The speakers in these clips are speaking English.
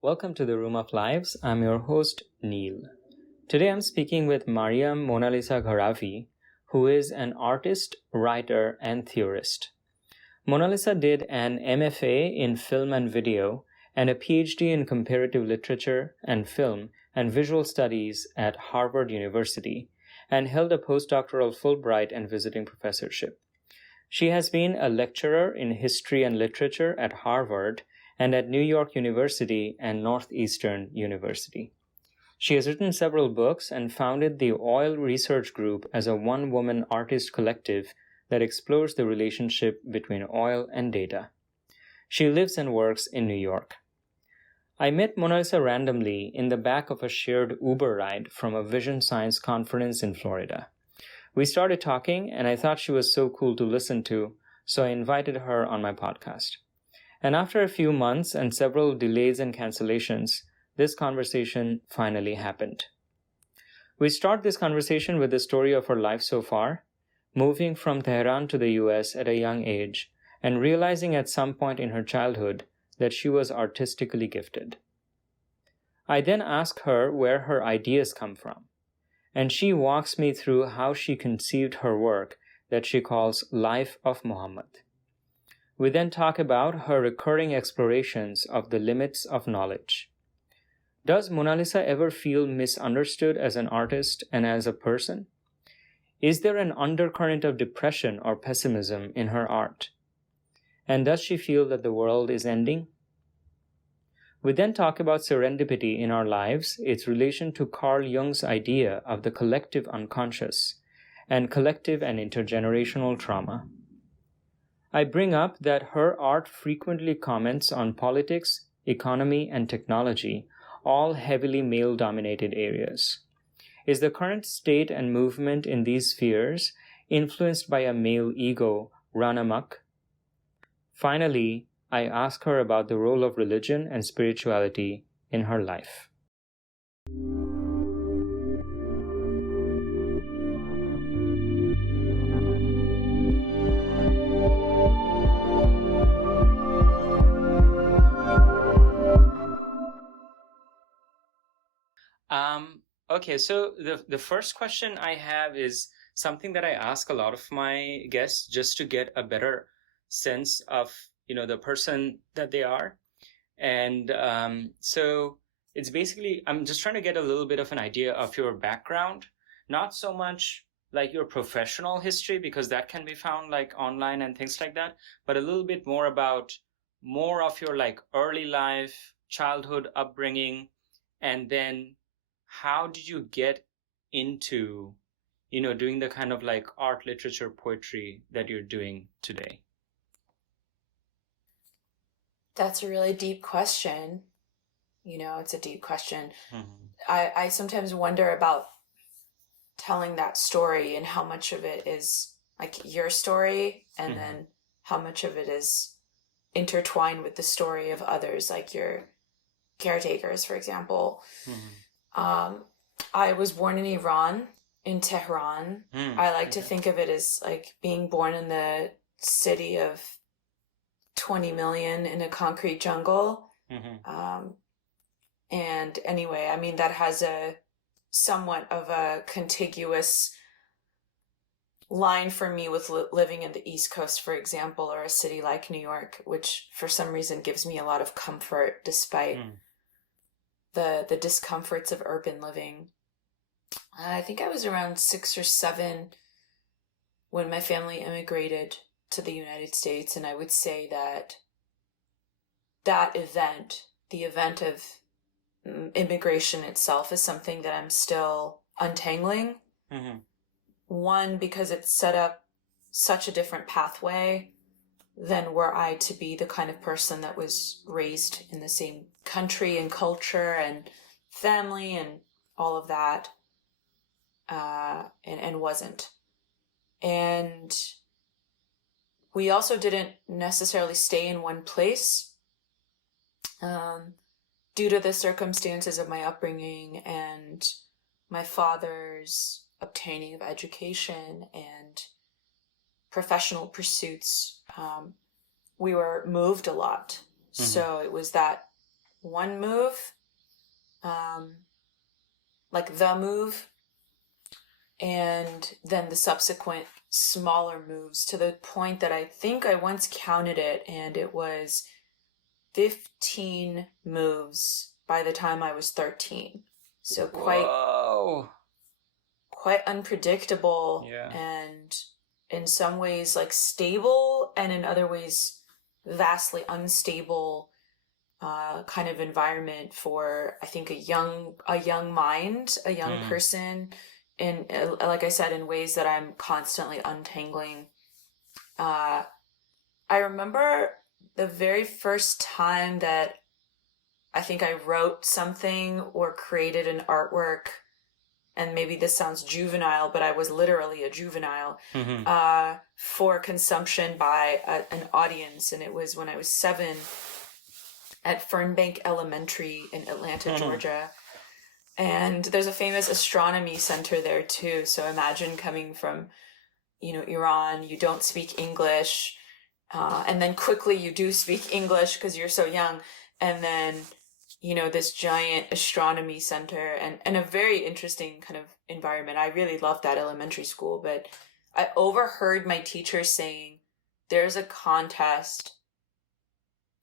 Welcome to the Room of Lives. I'm your host, Neil. Today I'm speaking with Mariam Monalisa Gharavi, who is an artist, writer, and theorist. Monalisa did an MFA in film and video and a PhD in comparative literature and film and visual studies at Harvard University and held a postdoctoral Fulbright and visiting professorship. She has been a lecturer in history and literature at Harvard and at New York University and Northeastern University. She has written several books and founded the Oil Research Group as a one-woman artist collective that explores the relationship between oil and data. She lives and works in New York. I met Monalisa randomly in the back of a shared Uber ride from a vision science conference in Florida. We started talking, and I thought she was so cool to listen to, so I invited her on my podcast. And after a few months and several delays and cancellations, this conversation finally happened. We start this conversation with the story of her life so far, moving from Tehran to the US at a young age, and realizing at some point in her childhood that she was artistically gifted. I then ask her where her ideas come from, and she walks me through how she conceived her work that she calls Life of Mohammad. We then talk about her recurring explorations of the limits of knowledge. Does Monalisa ever feel misunderstood as an artist and as a person? Is there an undercurrent of depression or pessimism in her art? And does she feel that the world is ending? We then talk about serendipity in our lives, its relation to Carl Jung's idea of the collective unconscious, and collective and intergenerational trauma. I bring up that her art frequently comments on politics, economy, and technology, all heavily male-dominated areas. Is the current state and movement in these spheres influenced by a male ego run amok? Finally, I ask her about the role of religion and spirituality in her life. Okay, so the first question I have is something that I ask a lot of my guests just to get a better sense of, the person that they are. And so it's basically, I'm just trying to get a little bit of an idea of your background, not so much like your professional history, because that can be found like online and things like that, but a little bit more about more of your like early life, childhood upbringing, and then how did you get into, doing the kind of like art, literature, poetry that you're doing today? That's a really deep question. It's a deep question. Mm-hmm. I sometimes wonder about telling that story and how much of it is like your story and Mm-hmm. then how much of it is intertwined with the story of others, like your caretakers, for example. Mm-hmm. I was born in Iran, in Tehran. I like to think of it as like being born in the city of 20 million in a concrete jungle. Mm-hmm. And anyway, I mean, that has a somewhat of a contiguous line for me with living in the East Coast, for example, or a city like New York, which for some reason gives me a lot of comfort despite the discomforts of urban living. I think I was around 6 or 7 when my family immigrated to the United States, and I would say that event, the event of immigration itself, is something that I'm still untangling. Mm-hmm. One, because it set up such a different pathway than were I to be the kind of person that was raised in the same country and culture and family and all of that, and wasn't. And we also didn't necessarily stay in one place due to the circumstances of my upbringing and my father's obtaining of education and professional pursuits. We were moved a lot. Mm-hmm. So it was that one move, like the move, and then the subsequent smaller moves, to the point that I think I once counted it, and it was 15 moves by the time I was 13. So Whoa. quite unpredictable, Yeah. and in some ways like stable, and in other ways vastly unstable kind of environment for, I think, a young mind, a young person, in, like I said, in ways that I'm constantly untangling. I remember the very first time that I think I wrote something or created an artwork, and maybe this sounds juvenile, but I was literally a juvenile, for consumption by an audience, and it was when I was 7 at Fernbank Elementary in Atlanta, Georgia. And there's a famous astronomy center there too. So imagine coming from, Iran, you don't speak English, and then quickly you do speak English because you're so young, and then this giant astronomy center, and a very interesting kind of environment. I really loved that elementary school, but I overheard my teacher saying, there's a contest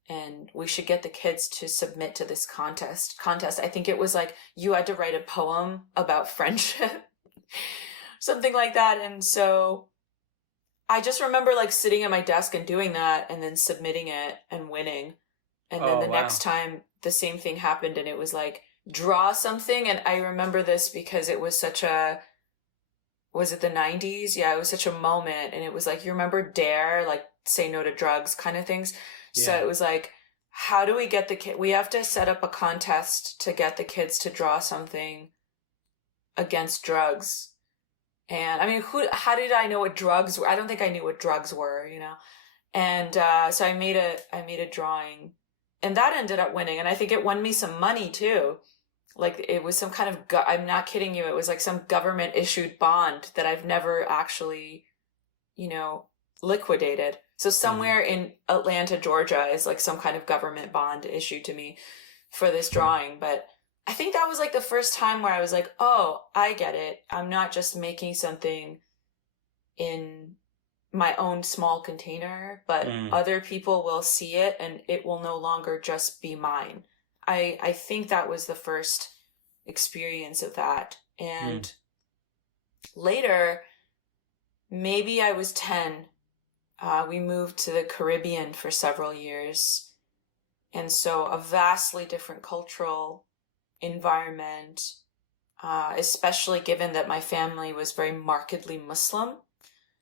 and we should get the kids to submit to this contest. I think it was like you had to write a poem about friendship, something like that. And so I just remember like sitting at my desk and doing that, and then submitting it and winning. And then the next time the same thing happened, and it was like, draw something. And I remember this because it was was it the 90s? Yeah, it was such a moment. And it was like, you remember DARE, like say no to drugs kind of things. Yeah. So it was like, how do we get the kid? We have to set up a contest to get the kids to draw something against drugs. And I mean, how did I know what drugs were? I don't think I knew what drugs were, And so I made a drawing, and that ended up winning. And I think it won me some money too. Like it was some kind of, I'm not kidding you, it was like some government issued bond that I've never actually, liquidated. So somewhere in Atlanta, Georgia is like some kind of government bond issued to me for this drawing. But I think that was like the first time where I was like, oh, I get it. I'm not just making something in my own small container, but other people will see it and it will no longer just be mine. I think that was the first experience of that. And later, maybe I was 10, we moved to the Caribbean for several years. And so a vastly different cultural environment, especially given that my family was very markedly Muslim.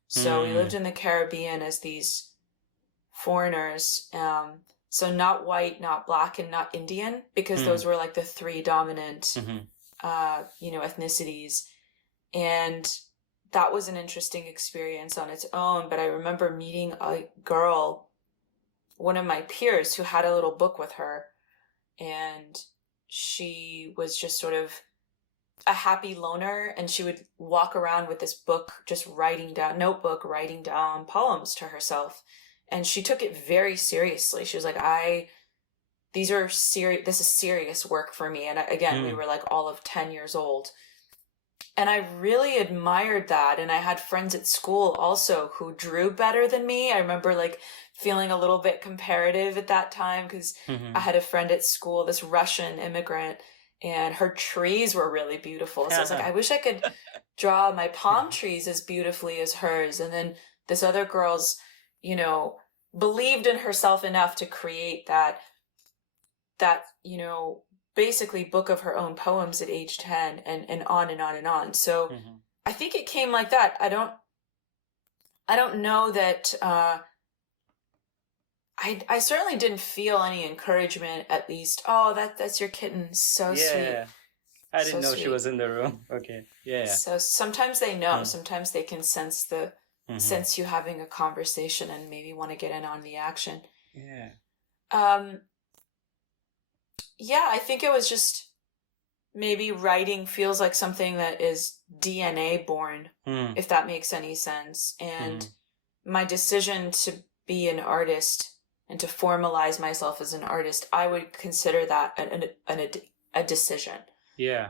So we lived in the Caribbean as these foreigners. So not white, not black, and not Indian, because those were like the 3 dominant, ethnicities. And that was an interesting experience on its own. But I remember meeting a girl, one of my peers, who had a little book with her, and she was just sort of a happy loner, and she would walk around with this book, just writing down poems to herself. And she took it very seriously. She was like, this is serious work for me. And again, we were like all of 10 years old. And I really admired that. And I had friends at school also who drew better than me. I remember like feeling a little bit comparative at that time, because I had a friend at school, this Russian immigrant, and her trees were really beautiful. So I was like, I wish I could draw my palm trees as beautifully as hers. And then this other girl's, believed in herself enough to create that, basically book of her own poems at age 10, and on and on and on. So I think it came like that. I don't know that, I certainly didn't feel any encouragement, at least. Oh, that's your kitten. So sweet. Yeah. I didn't know she was in the room. Okay. Yeah. So sometimes they know, sometimes they can sense sense you having a conversation and maybe want to get in on the action. Yeah. Yeah, I think it was just maybe writing feels like something that is DNA born, if that makes any sense. And my decision to be an artist and to formalize myself as an artist, I would consider that a decision. Yeah.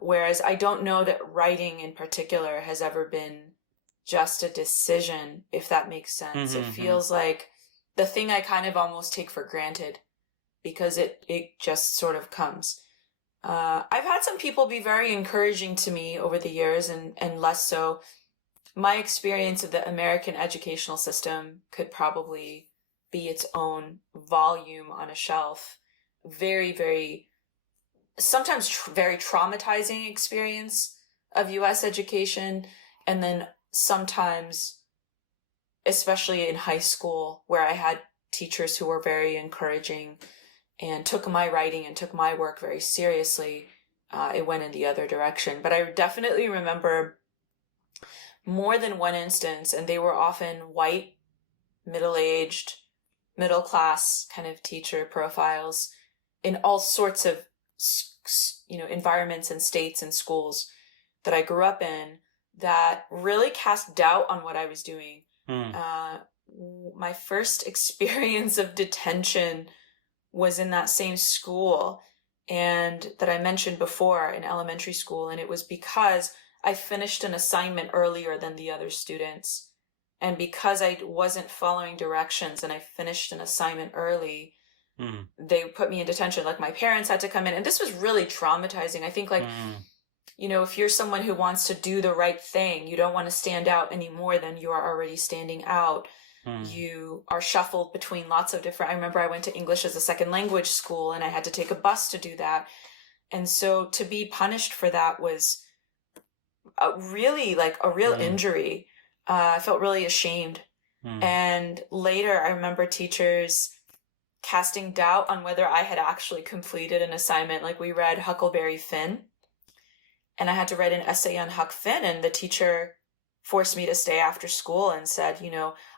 Whereas I don't know that writing in particular has ever been just a decision, if that makes sense. It feels like the thing I kind of almost take for granted because it just sort of comes. I've had some people be very encouraging to me over the years and less so. My experience of the American educational system could probably be its own volume on a shelf. Very, very, sometimes very traumatizing experience of US education. And then sometimes, especially in high school, where I had teachers who were very encouraging and took my writing and took my work very seriously, it went in the other direction. But I definitely remember more than one instance, and they were often white, middle-aged, middle-class kind of teacher profiles in all sorts of, environments and states and schools that I grew up in that really cast doubt on what I was doing. My first experience of detention was in that same school, and that I mentioned before, in elementary school, and it was because I finished an assignment earlier than the other students. And because I wasn't following directions and I finished an assignment early, they put me in detention. Like, my parents had to come in. And this was really traumatizing. I think, if you're someone who wants to do the right thing, you don't want to stand out any more than you are already standing out. You are shuffled between lots of different... I remember I went to English as a second language school, and I had to take a bus to do that. And so to be punished for that was a real injury. I felt really ashamed. And later I remember teachers casting doubt on whether I had actually completed an assignment. Like, we read Huckleberry Finn, and I had to write an essay on Huck Finn, and the teacher forced me to stay after school and said,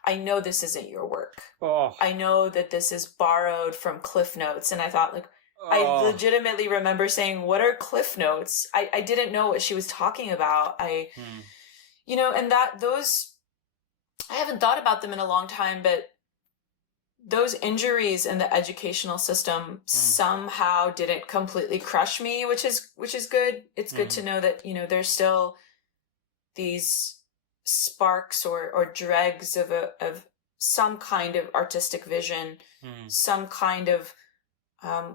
I know this isn't your work. I know that this is borrowed from Cliff Notes. And I thought, I legitimately remember saying, what are Cliff Notes? I didn't know what she was talking about. And those, I haven't thought about them in a long time, but those injuries in the educational system somehow didn't completely crush me, which is good. It's good to know that, there's still these sparks or dregs of some kind of artistic vision, some kind of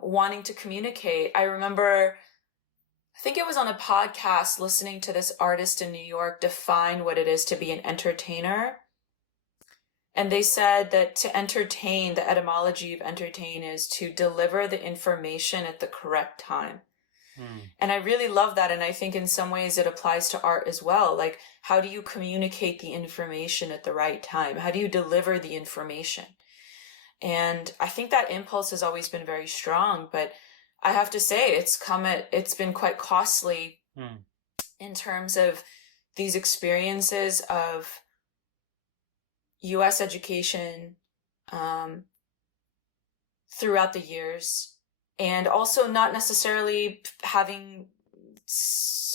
wanting to communicate. I remember, I think it was on a podcast, listening to this artist in New York define what it is to be an entertainer. And they said that to entertain, the etymology of entertain is to deliver the information at the correct time. And I really love that. And I think in some ways it applies to art as well. Like, how do you communicate the information at the right time? How do you deliver the information? And I think that impulse has always been very strong, but I have to say it's been quite costly in terms of these experiences of US education throughout the years, and also not necessarily having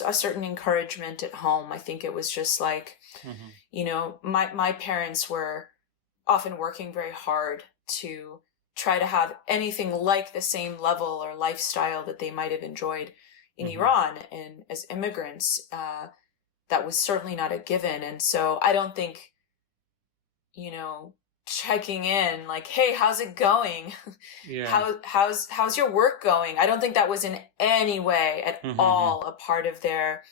a certain encouragement at home. I think it was just like, my parents were often working very hard to try to have anything like the same level or lifestyle that they might have enjoyed in Iran and as immigrants. That was certainly not a given. And so I don't think, checking in like, hey, how's it going? How's your work going? I don't think that was in any way at all a part of their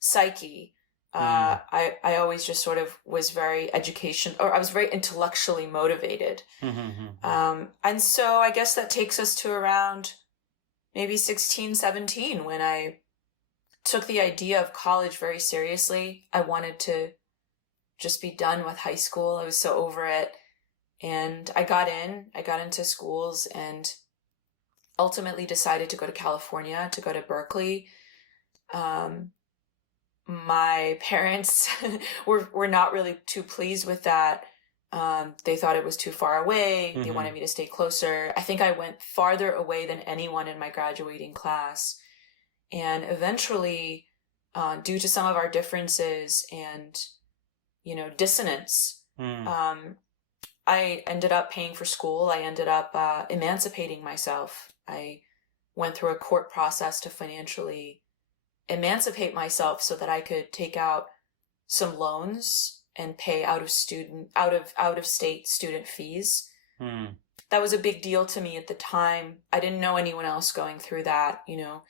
psyche. I always just sort of was very I was very intellectually motivated. And so I guess that takes us to around maybe 16, 17, when I took the idea of college very seriously. I wanted to just be done with high school. I was so over it. And I got into schools, and ultimately decided to go to California, to go to Berkeley. My parents were not really too pleased with that. They thought it was too far away. They wanted me to stay closer. I think I went farther away than anyone in my graduating class. And eventually, due to some of our differences and, dissonance, I ended up paying for school. I ended up emancipating myself. I went through a court process to financially emancipate myself so that I could take out some loans and pay out of state student fees. That was a big deal to me at the time. I didn't know anyone else going through that, you know.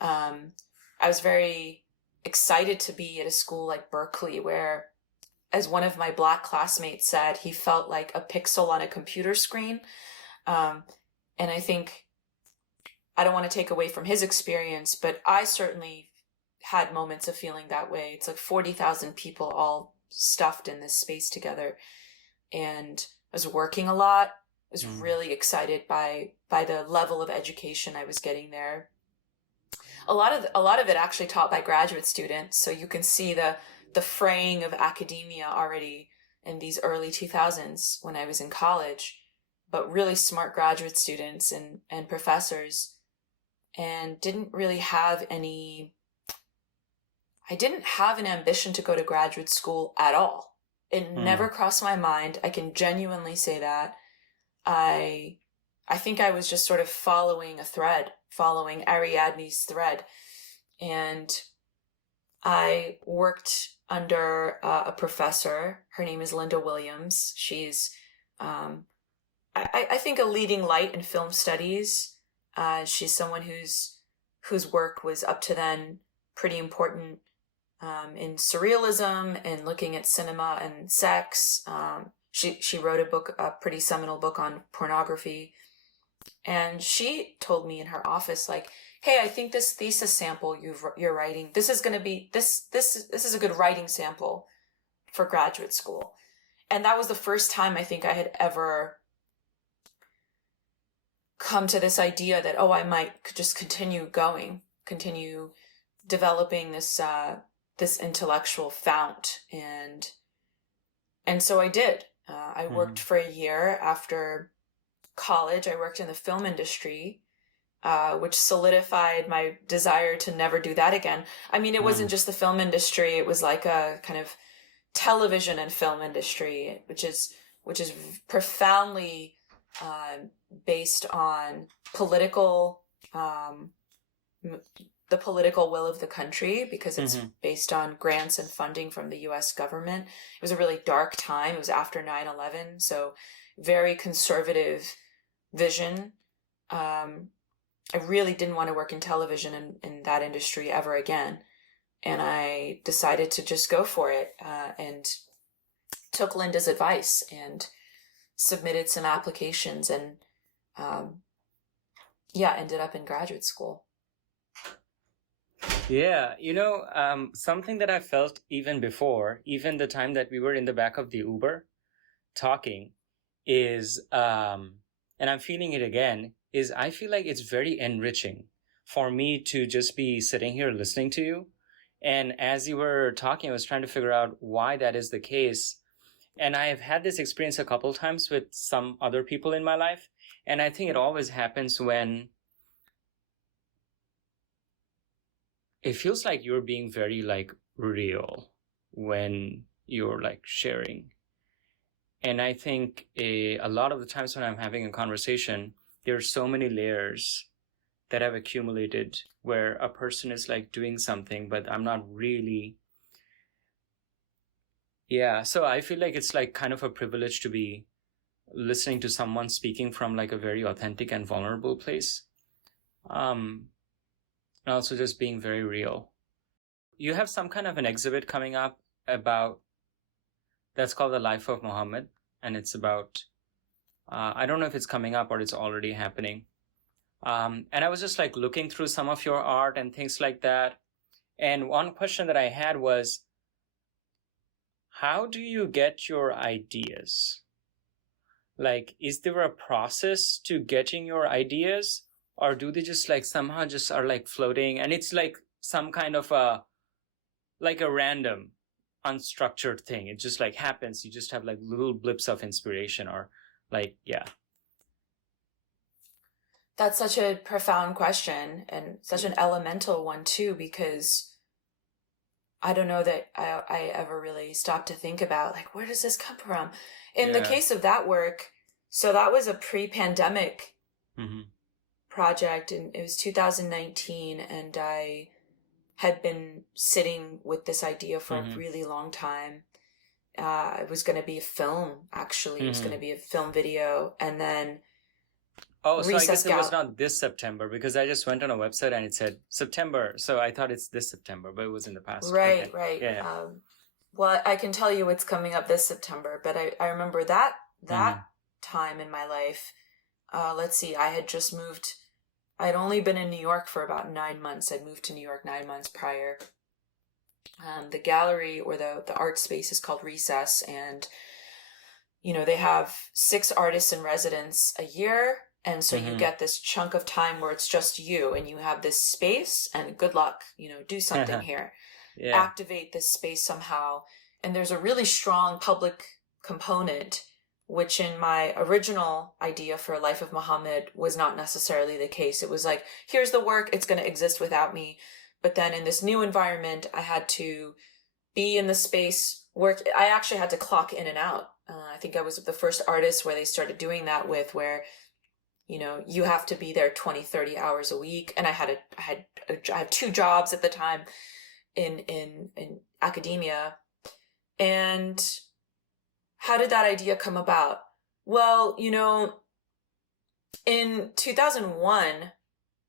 I was very excited to be at a school like Berkeley, where, as one of my Black classmates said, he felt like a pixel on a computer screen. And I think, I don't want to take away from his experience, but I certainly had moments of feeling that way. It's like 40,000 people all stuffed in this space together. And I was working a lot. I was really excited by the level of education I was getting there. A lot of it actually taught by graduate students. So you can see the fraying of academia already in these early 2000s when I was in college, but really smart graduate students and professors, and didn't really have I didn't have an ambition to go to graduate school at all. It never crossed my mind. I can genuinely say that. I think I was just sort of following Ariadne's thread. And I worked under a professor. Her name is Linda Williams. She's, I think, a leading light in film studies. She's someone whose work was up to then pretty important in surrealism and looking at cinema and sex. She wrote a pretty seminal book on pornography. And she told me in her office, like, hey, I think this thesis sample you're writing, this is going to be, this is a good writing sample for graduate school. And that was the first time I think I had ever come to this idea that, oh, I might just continue developing this intellectual fount. And so I did. I worked for a year after college. I worked in the film industry, which solidified my desire to never do that again. I mean, it wasn't just the film industry. It was like a kind of television and film industry, which is profoundly based on the political will of the country, because it's based on grants and funding from the US government. It was a really dark time. It was after 9/11, so very conservative vision. I really didn't want to work in television in that industry ever again. And I decided to just go for it, and took Linda's advice and submitted some applications, and ended up in graduate school. Yeah, something that I felt even before, even the time that we were in the back of the Uber talking, is, and I'm feeling it again, is I feel like it's very enriching for me to just be sitting here listening to you. And as you were talking, I was trying to figure out why that is the case. And I have had this experience a couple times with some other people in my life. And I think it always happens when it feels like you're being very like real when you're like sharing. And I think a lot of the times when I'm having a conversation, there are so many layers that have accumulated where a person is like doing something, but I'm not really. Yeah, so I feel like it's like kind of a privilege to be listening to someone speaking from like a very authentic and vulnerable place. And also just being very real. You have some kind of an exhibit coming up that's called the Life of Mohammad. And it's about, I don't know if it's coming up or it's already happening. And I was just like looking through some of your art and things like that. And one question that I had was, how do you get your ideas? Like, is there a process to getting your ideas? Or do they just like somehow just are like floating, and it's like some kind of a random, unstructured thing? It just like happens. You just have like little blips of inspiration, or like, yeah. That's such a profound question, and such an elemental one too, because I don't know that I ever really stopped to think about, like, where does this come from? In the case of that work, so that was a pre-pandemic project, and it was 2019, and I had been sitting with this idea for a really long time. It was going to be a film, actually. It was going to be a film video, and then so I guess it was not this September, because I just went on a website and it said September, so I thought it's this September, but it was in the past. Right. Yeah. Well, I can tell you it's coming up this September, but I remember that time in my life. Let's see, I had just moved. I'd only been in New York for about 9 months. I'd moved to New York 9 months prior. The gallery, or the art space, is called Recess, and they have 6 artists in residence a year, and so you get this chunk of time where it's just you, and you have this space, and good luck, do something here. Activate this space somehow. And there's a really strong public component, which in my original idea for Life of Mohammad was not necessarily the case. It was like, here's the work, it's going to exist without me. But then in this new environment, I had to be in the space, work. I actually had to clock in and out. I think I was the first artist where they started doing that with, where, you have to be there 20, 30 hours a week. And I had 2 jobs at the time in academia. And how did that idea come about? Well, in 2001,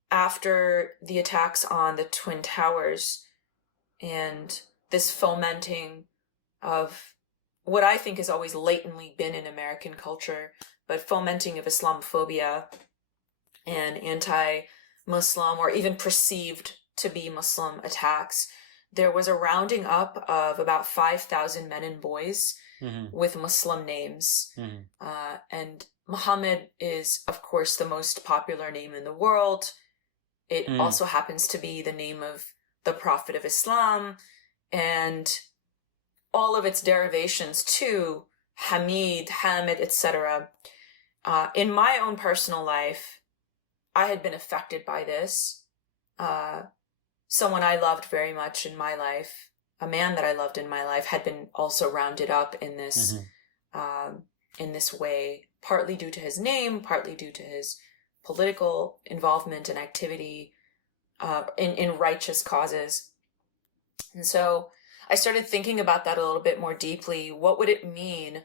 after the attacks on the Twin Towers and this fomenting of what I think has always latently been in American culture, but fomenting of Islamophobia and anti-Muslim, or even perceived to be Muslim attacks, there was a rounding up of about 5,000 men and boys with Muslim names. And Muhammad is, of course, the most popular name in the world. It also happens to be the name of the Prophet of Islam, and all of its derivations too, Hamid, etc. In my own personal life, I had been affected by this. Someone I loved very much in my life, a man that I loved in my life, had been also rounded up in this way, partly due to his name, partly due to his political involvement and activity in righteous causes. And so I started thinking about that a little bit more deeply. What would it mean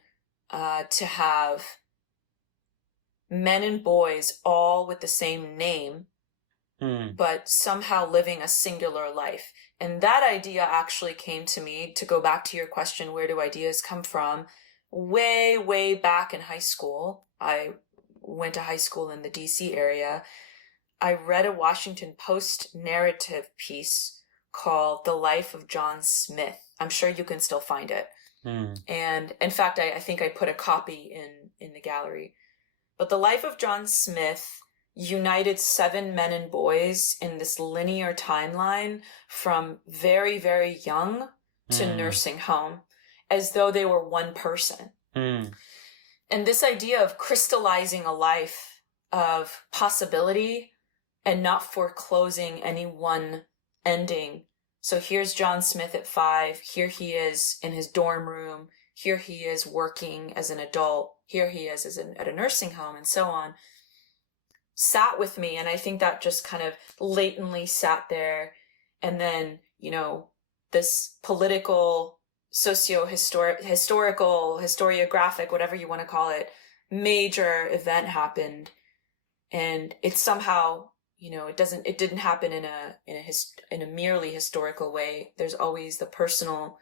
to have men and boys all with the same name, but somehow living a singular life? And that idea actually came to me, to go back to your question, where do ideas come from? Way, way back in high school. I went to high school in the DC area. I read a Washington Post narrative piece called The Life of John Smith. I'm sure you can still find it. And in fact, I think I put a copy in the gallery. But The Life of John Smith united 7 men and boys in this linear timeline from very, very young to nursing home, as though they were one person. And this idea of crystallizing a life of possibility and not foreclosing any one ending. So here's John Smith at 5. Here he is in his dorm room. Here he is working as an adult. Here he is at a nursing home, and so on. Sat with me, and I think that just kind of latently sat there. And then, this political, historical, historiographic, whatever you want to call it, major event happened, and it somehow, it didn't happen in a merely historical way. There's always the personal,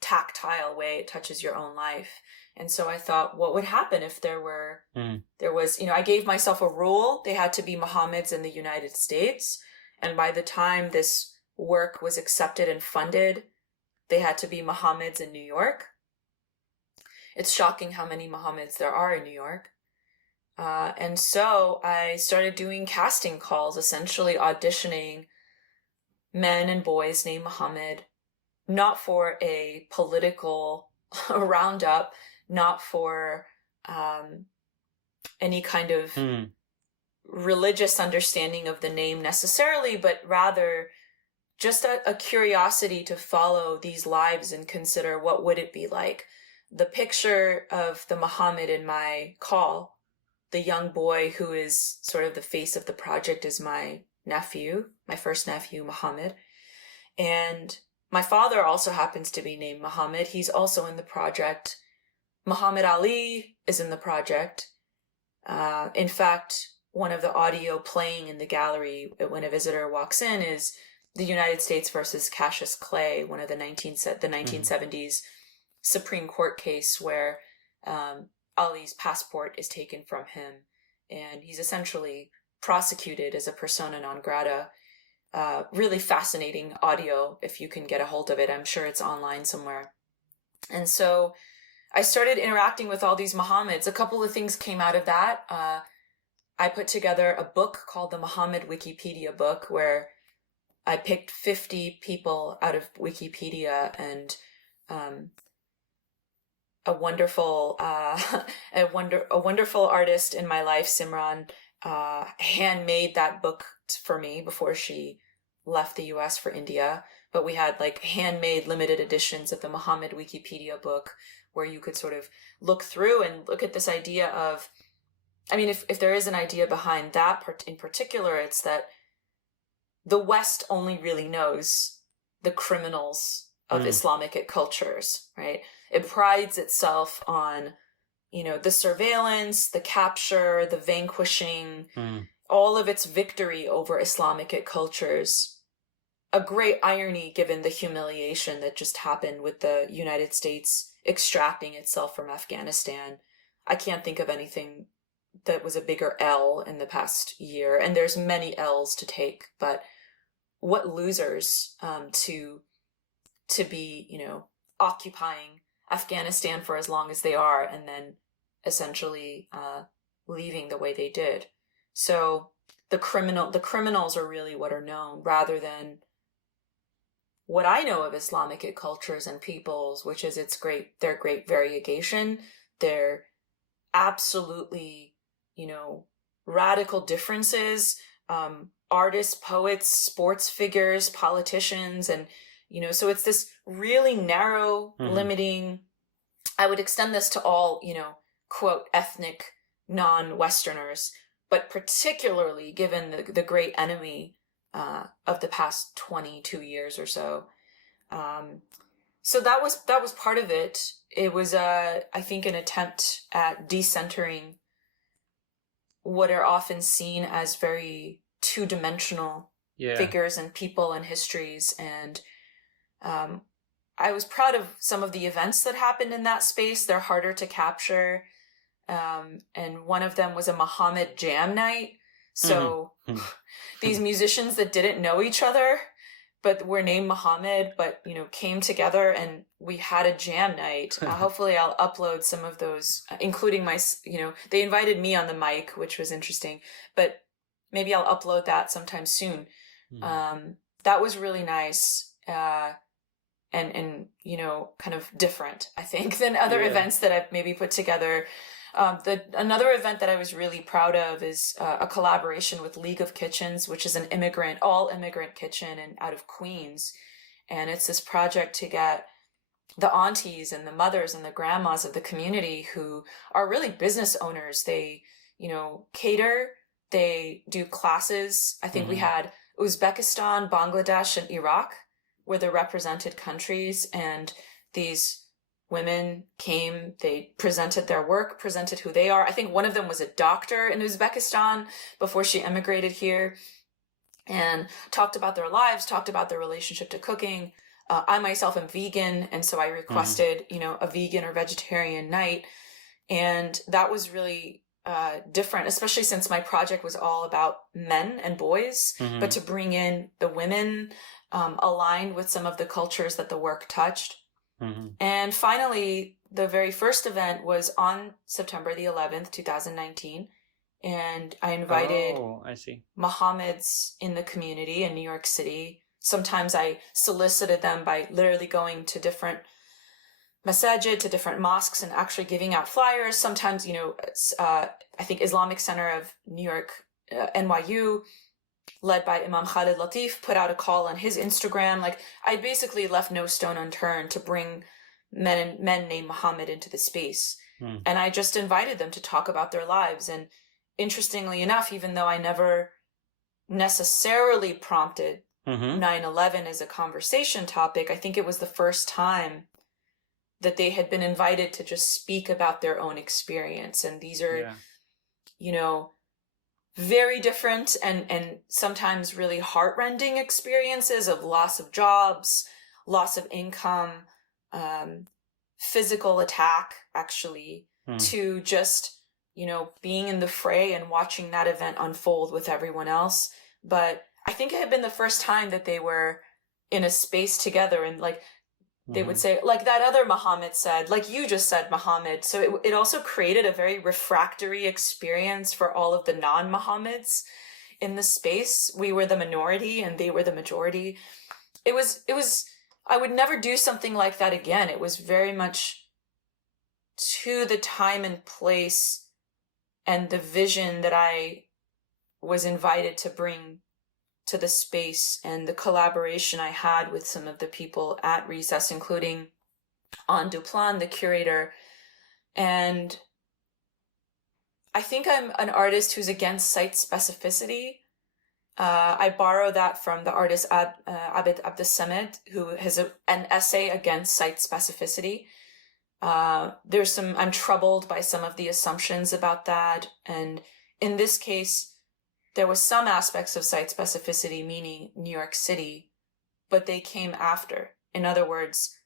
tactile way it touches your own life. And so I thought, what would happen if there was, I gave myself a rule. They had to be Mohammeds in the United States. And by the time this work was accepted and funded, they had to be Mohammeds in New York. It's shocking how many Mohammeds there are in New York. And so I started doing casting calls, essentially auditioning men and boys named Mohammed, not for a political roundup, not for any kind of religious understanding of the name necessarily, but rather just a curiosity to follow these lives and consider what would it be like. The picture of the Muhammad in my call, the young boy who is sort of the face of the project, is my nephew, my first nephew, Muhammad. And my father also happens to be named Muhammad. He's also in the project. Muhammad Ali is in the project. In fact, one of the audio playing in the gallery when a visitor walks in is the United States versus Cassius Clay, one of the 1970s Supreme Court case where Ali's passport is taken from him, and he's essentially prosecuted as a persona non grata. Really fascinating audio if you can get a hold of it. I'm sure it's online somewhere. And so I started interacting with all these Muhammads. A couple of things came out of that. I put together a book called the Muhammad Wikipedia book, where I picked 50 people out of Wikipedia, and a wonderful artist in my life, Simran, handmade that book for me before she left the US for India. But we had like handmade limited editions of the Muhammad Wikipedia book where you could sort of look through and look at this idea of, I mean, if there is an idea behind that in particular, it's that the West only really knows the criminals of Islamic cultures, right? It prides itself on, the surveillance, the capture, the vanquishing, all of its victory over Islamic cultures. A great irony given the humiliation that just happened with the United States extracting itself from Afghanistan. I can't think of anything that was a bigger L in the past year, and there's many L's to take, but what losers to be, occupying Afghanistan for as long as they are, and then essentially leaving the way they did. So the criminals are really what are known, rather than what I know of Islamic cultures and peoples, which is their great variegation, their absolutely, radical differences, artists, poets, sports figures, politicians, and so it's this really narrow, limiting. I would extend this to all, quote, ethnic non-Westerners, but particularly given the great enemy of the past 22 years or so. So that was part of it. It was, I think, an attempt at decentering what are often seen as very two-dimensional figures and people and histories. And I was proud of some of the events that happened in that space. They're harder to capture. And one of them was a Muhammad jam night. So these musicians that didn't know each other, but were named Muhammad, but, came together and we had a jam night. Hopefully I'll upload some of those, including they invited me on the mic, which was interesting, but maybe I'll upload that sometime soon. That was really nice. And kind of different, I think, than other events that I've maybe put together. Another event that I was really proud of is a collaboration with League of Kitchens, which is an all immigrant kitchen out of Queens. And it's this project to get the aunties and the mothers and the grandmas of the community who are really business owners. They, cater, they do classes. I think we had Uzbekistan, Bangladesh, and Iraq were the represented countries, and these women came, they presented their work, presented who they are. I think one of them was a doctor in Uzbekistan before she emigrated here, and talked about their lives, talked about their relationship to cooking. I myself am vegan, and so I requested, a vegan or vegetarian night, and that was really different, especially since my project was all about men and boys, but to bring in the women aligned with some of the cultures that the work touched. And finally, the very first event was on September the 11th, 2019. And I invited Mohammeds in the community in New York City. Sometimes I solicited them by literally going to different masajid, to different mosques, and actually giving out flyers. Sometimes, I think Islamic Center of New York, NYU, led by Imam Khalid Latif, put out a call on his Instagram. Like, I basically left no stone unturned to bring men named Muhammad into the space. And I just invited them to talk about their lives. And interestingly enough, even though I never necessarily prompted 9/11 as a conversation topic, I think it was the first time that they had been invited to just speak about their own experience. And these are, you know, very different and sometimes really heartrending experiences of loss of jobs, loss of income, physical attack, actually, to just, you know, being in the fray and watching that event unfold with everyone else. But I think it had been the first time that they were in a space together, and like they would say, like that other Muhammad said, like you just said, Muhammad. So it also created a very refractory experience for all of the non-Muhammads in the space. We were the minority and they were the majority. It was, I would never do something like that again. It was very much to the time and place and the vision that I was invited to bring to the space, and the collaboration I had with some of the people at Recess, including Anne Duplan, the curator. And I think I'm an artist who's against site specificity. I borrow that from the artist Abid Abdesamed, who has an essay against site specificity. I'm troubled by some of the assumptions about that. And in this case, there was some aspects of site specificity, meaning New York City, but they came after. In other words,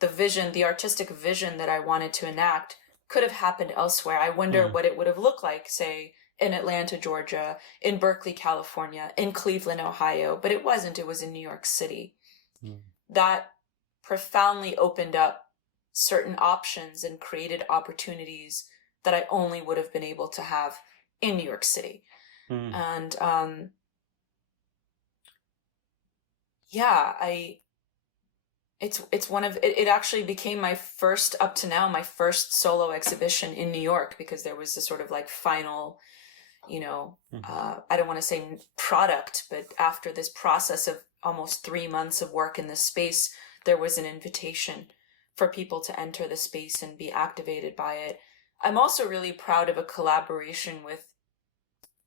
the artistic vision that I wanted to enact could have happened elsewhere. I wonder what it would have looked like, say, in Atlanta, Georgia, in Berkeley, California, in Cleveland, Ohio, but it wasn't. It was in New York City. That profoundly opened up certain options and created opportunities that I only would have been able to have in New York City. And it actually became my first, up to now, my first solo exhibition in New York, because there was this sort of like final, you know, I don't want to say product, but after this process of almost 3 months of work in this space, there was an invitation for people to enter the space and be activated by it. I'm also really proud of a collaboration with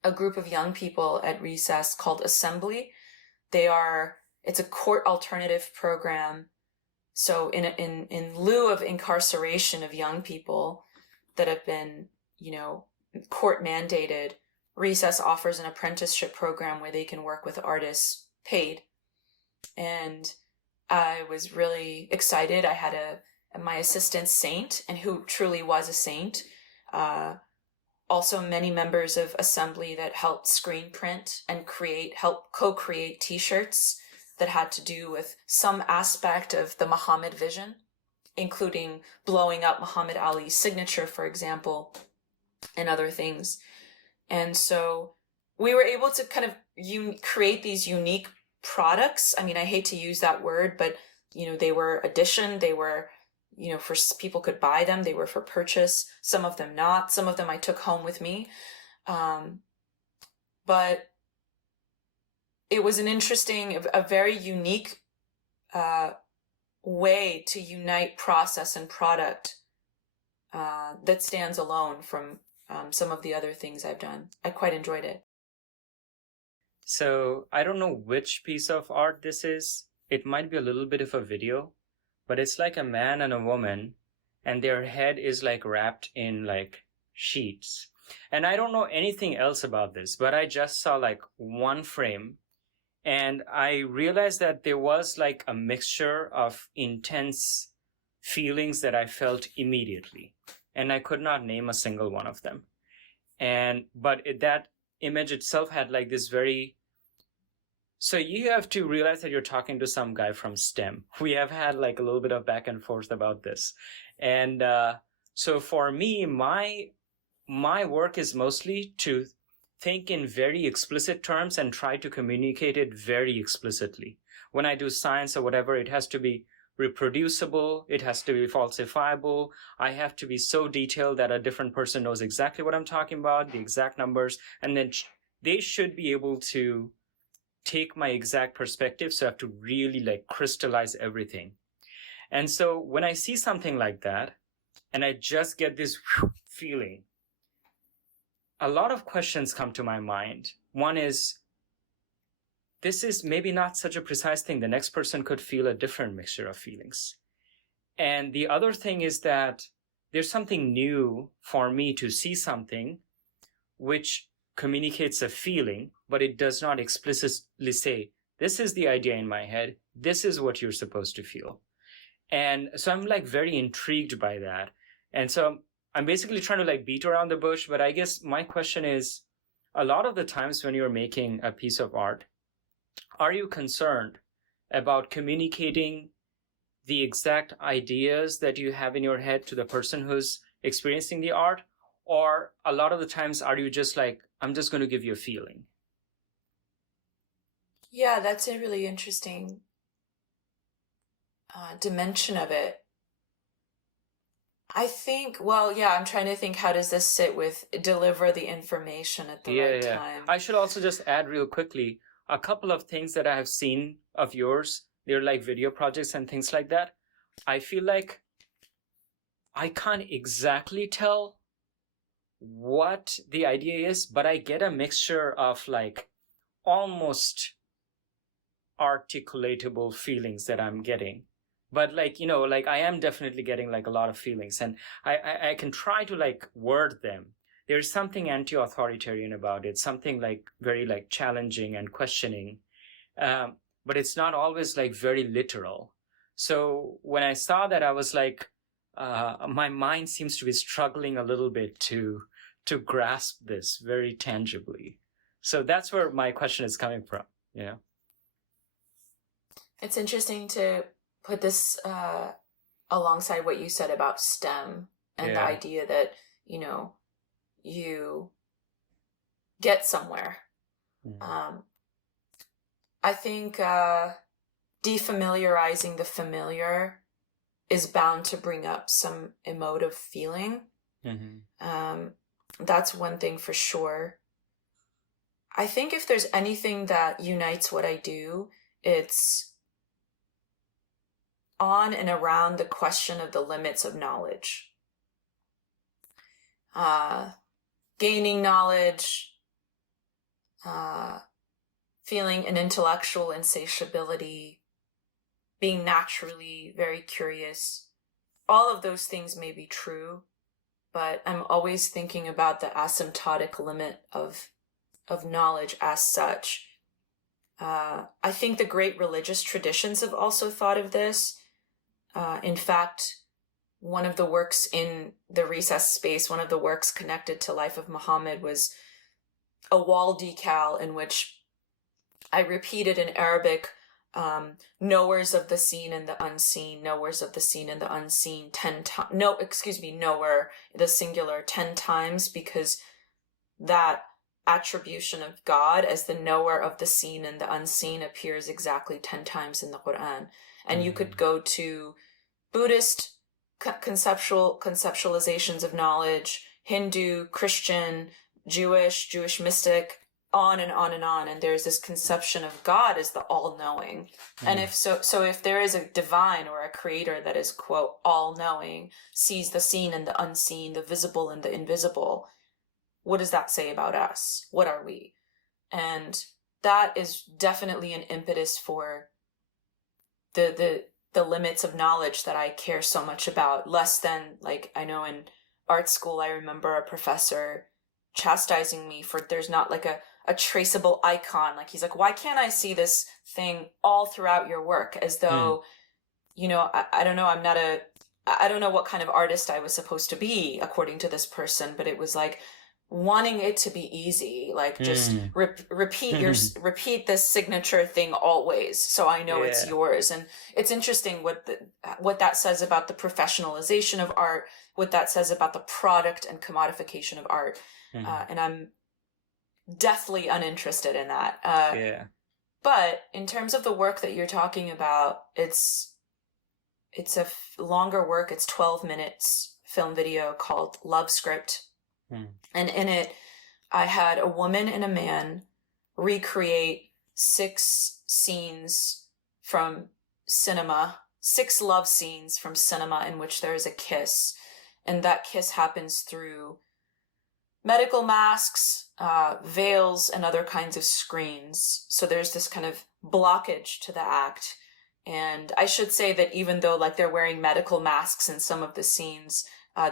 a group of young people at Recess called Assembly. It's a court alternative program. So in lieu of incarceration of young people that have been, you know, court mandated, Recess offers an apprenticeship program where they can work with artists paid. And I was really excited. I had my assistant Saint, and who truly was a saint, also many members of Assembly that helped screen print and help co-create t-shirts that had to do with some aspect of the Muhammad vision, including blowing up Muhammad Ali's signature, for example, and other things. And so we were able to kind of create these unique products. I mean, I hate to use that word, but, you know, they were edition, they were, you know, for people could buy them, they were for purchase, some of them not, some of them I took home with me. But it was an interesting, a very unique way to unite process and product that stands alone from some of the other things I've done. I quite enjoyed it. So I don't know which piece of art this is. It might be a little bit of a video, but it's like a man and a woman, and their head is like wrapped in like sheets. And I don't know anything else about this, but I just saw like one frame, and I realized that there was like a mixture of intense feelings that I felt immediately, and I could not name a single one of them. But that image itself had like this very... So you have to realize that you're talking to some guy from STEM. We have had like a little bit of back and forth about this. And so for me, my work is mostly to think in very explicit terms and try to communicate it very explicitly. When I do science or whatever, it has to be reproducible, it has to be falsifiable. I have to be so detailed that a different person knows exactly what I'm talking about, the exact numbers, and then they should be able to take my exact perspective, so I have to really like crystallize everything. And so when I see something like that, and I just get this feeling, a lot of questions come to my mind. One is, this is maybe not such a precise thing. The next person could feel a different mixture of feelings. And the other thing is that there's something new for me to see something which communicates a feeling, but it does not explicitly say, this is the idea in my head, this is what you're supposed to feel. And so I'm like very intrigued by that. And so I'm basically trying to like beat around the bush, but I guess my question is, a lot of the times when you're making a piece of art, are you concerned about communicating the exact ideas that you have in your head to the person who's experiencing the art? Or a lot of the times, are you just like, I'm just going to give you a feeling? Yeah, that's a really interesting dimension of it. I think, well, yeah, I'm trying to think, how does this sit with deliver the information at the right time? I should also just add real quickly, a couple of things that I have seen of yours, they're like video projects and things like that. I feel like I can't exactly tell what the idea is, but I get a mixture of like almost articulatable feelings that I'm getting. But like, you know, like I am definitely getting like a lot of feelings, and I can try to like word them. There's something anti-authoritarian about it, something like very like challenging and questioning. But it's not always like very literal. So when I saw that, I was like, my mind seems to be struggling a little bit to grasp this very tangibly. So that's where my question is coming from. Yeah. It's interesting to put this alongside what you said about STEM and the idea that, you know, you get somewhere. I think defamiliarizing the familiar is bound to bring up some emotive feeling. That's one thing for sure. I think if there's anything that unites what I do, it's on and around the question of the limits of knowledge. Gaining knowledge, feeling an intellectual insatiability, being naturally very curious. All of those things may be true, but I'm always thinking about the asymptotic limit of knowledge as such. I think the great religious traditions have also thought of this. In fact, one of the works in the recess space, one of the works connected to Life of Mohammad, was a wall decal in which I repeated in Arabic, knowers of the seen and the unseen, knowers of the seen and the unseen 10 times. Knower, the singular, 10 times, because that attribution of God as the knower of the seen and the unseen appears exactly 10 times in the Quran. And you could go to Buddhist conceptualizations of knowledge, Hindu, Christian, Jewish mystic, on and on and on. And there's this conception of God as the all-knowing. And if there is a divine or a creator that is, quote, all-knowing, sees the seen and the unseen, the visible and the invisible, what does that say about us? What are we? And that is definitely an impetus for the limits of knowledge that I care so much about. Less than, like, I know in art school, I remember a professor chastising me for there's not like a traceable icon. Like, he's like, why can't I see this thing all throughout your work? As though, you know, I don't know, I don't know what kind of artist I was supposed to be according to this person, but it was like wanting it to be easy, like just repeat this signature thing always, so I know it's yours. And it's interesting what that says about the professionalization of art, what that says about the product and commodification of art. And I'm deathly uninterested in that. But in terms of the work that you're talking about, it's a longer work. It's 12 minutes film video called Love Script. And in it, I had a woman and a man recreate 6 scenes from cinema, 6 love scenes from cinema in which there is a kiss, and that kiss happens through medical masks, veils, and other kinds of screens. So there's this kind of blockage to the act. And I should say that even though like they're wearing medical masks in some of the scenes,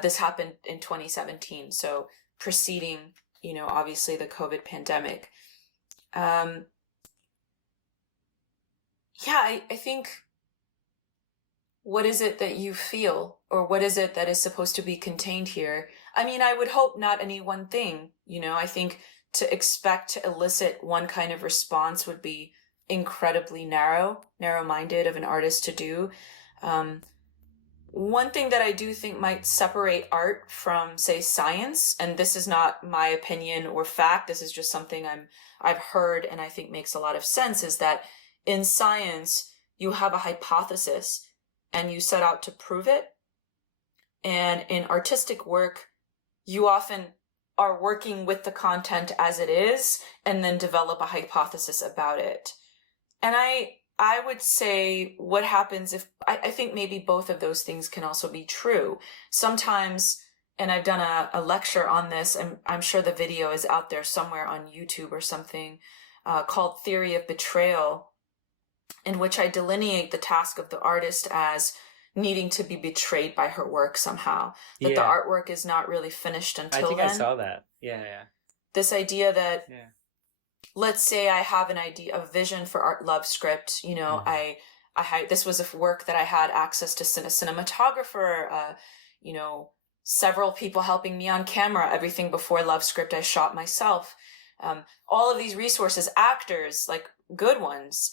this happened in 2017, so preceding, obviously the COVID pandemic. I think, what is it that you feel, or what is it that is supposed to be contained here? I mean, I would hope not any one thing, I think to expect to elicit one kind of response would be incredibly narrow-minded of an artist to do. One thing that I do think might separate art from, say, science, and this is not my opinion or fact, this is just something I've heard and I think makes a lot of sense, is that in science, you have a hypothesis and you set out to prove it. And in artistic work, you often are working with the content as it is and then develop a hypothesis about it. And I would say what happens if, I think maybe both of those things can also be true. Sometimes, and I've done a lecture on this, and I'm sure the video is out there somewhere on YouTube or something, called Theory of Betrayal, in which I delineate the task of the artist as needing to be betrayed by her work somehow. That the artwork is not really finished until then. I saw that. Yeah. This idea that, let's say I have an idea, a vision for art love script, I had, this was a work that I had access to a cinematographer, several people helping me on camera, everything before love script I shot myself. All of these resources, actors, like good ones,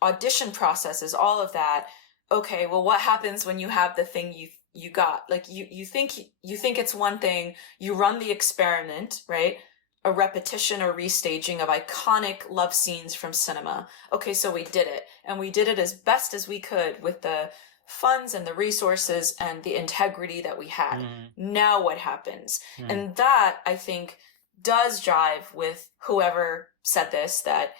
audition processes, all of that. Okay, well, what happens when you have the thing you got? Like you think it's one thing, you run the experiment, right? A repetition or restaging of iconic love scenes from cinema. Okay, so we did it. And we did it as best as we could with the funds and the resources and the integrity that we had. Now what happens? And that, I think, does jive with whoever said this, that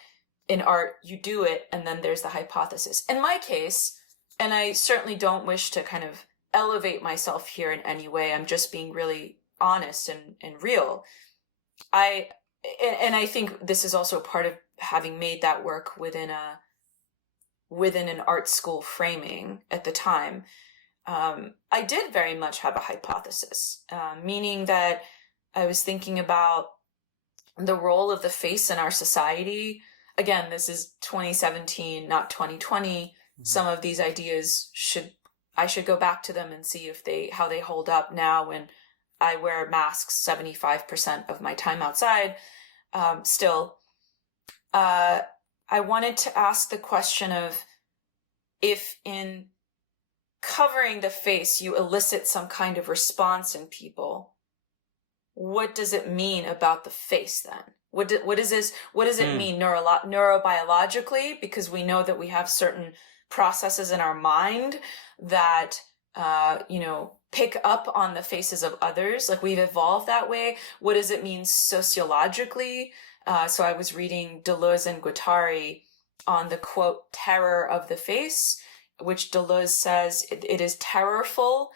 in art, you do it, and then there's the hypothesis. In my case, and I certainly don't wish to kind of elevate myself here in any way, I'm just being really honest and real. I think this is also part of having made that work within an art school framing at the time. I did very much have a hypothesis, meaning that I was thinking about the role of the face in our society. Again, this is 2017, not 2020. Some of these ideas I should go back to them and see how they hold up now when I wear masks 75% of my time outside. Still, I wanted to ask the question of, if in covering the face you elicit some kind of response in people, what does it mean about the face then? What does it mean neurobiologically? Because we know that we have certain processes in our mind that pick up on the faces of others. Like, we've evolved that way. What does it mean sociologically? So I was reading Deleuze and Guattari on the quote, terror of the face, which Deleuze says it is terrorful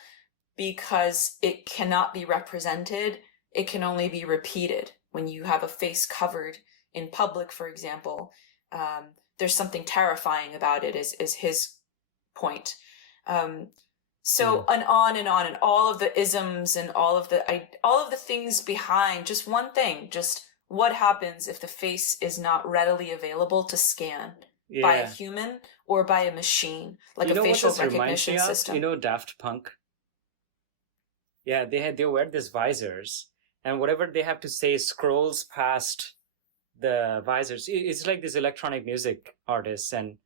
because it cannot be represented. It can only be repeated. When you have a face covered in public, for example, there's something terrifying about it, is his point. So and on, and all of the isms and all of the things behind just one thing, just what happens if the face is not readily available to scan by a human or by a machine, like a facial recognition system. Daft Punk. Yeah, they wear these visors, and whatever they have to say scrolls past the visors. It's like these electronic music artists, and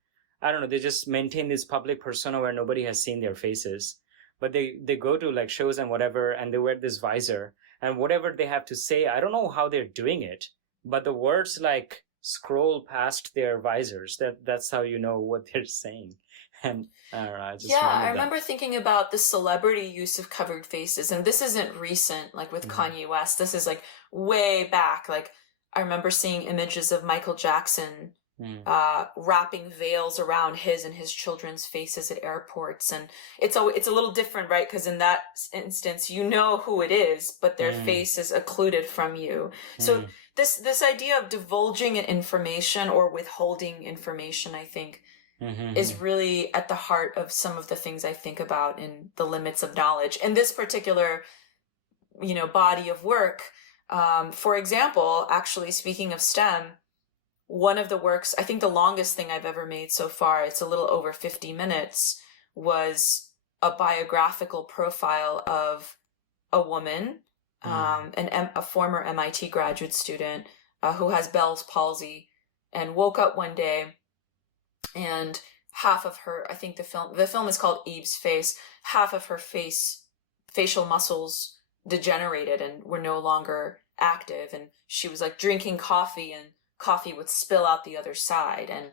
I don't know, they just maintain this public persona where nobody has seen their faces, but they go to like shows and whatever, and they wear this visor, and whatever they have to say, I don't know how they're doing it, but the words like scroll past their visors. That's how you know what they're saying. And I don't know, I remember thinking about the celebrity use of covered faces, and this isn't recent, like with Kanye West. This is like way back. Like, I remember seeing images of Michael Jackson wrapping veils around his and his children's faces at airports. And it's a little different, right? Because in that instance, you know who it is, but their face is occluded from you. So this idea of divulging information or withholding information, I think, is really at the heart of some of the things I think about in the limits of knowledge. And this particular, body of work, for example, actually, speaking of STEM, one of the works, I think the longest thing I've ever made so far, it's a little over 50 minutes, was a biographical profile of a woman, a former MIT graduate student who has Bell's palsy and woke up one day and half of her, I think the film is called Eve's Face, half of her facial muscles degenerated and were no longer active. And she was like drinking coffee and coffee would spill out the other side. And,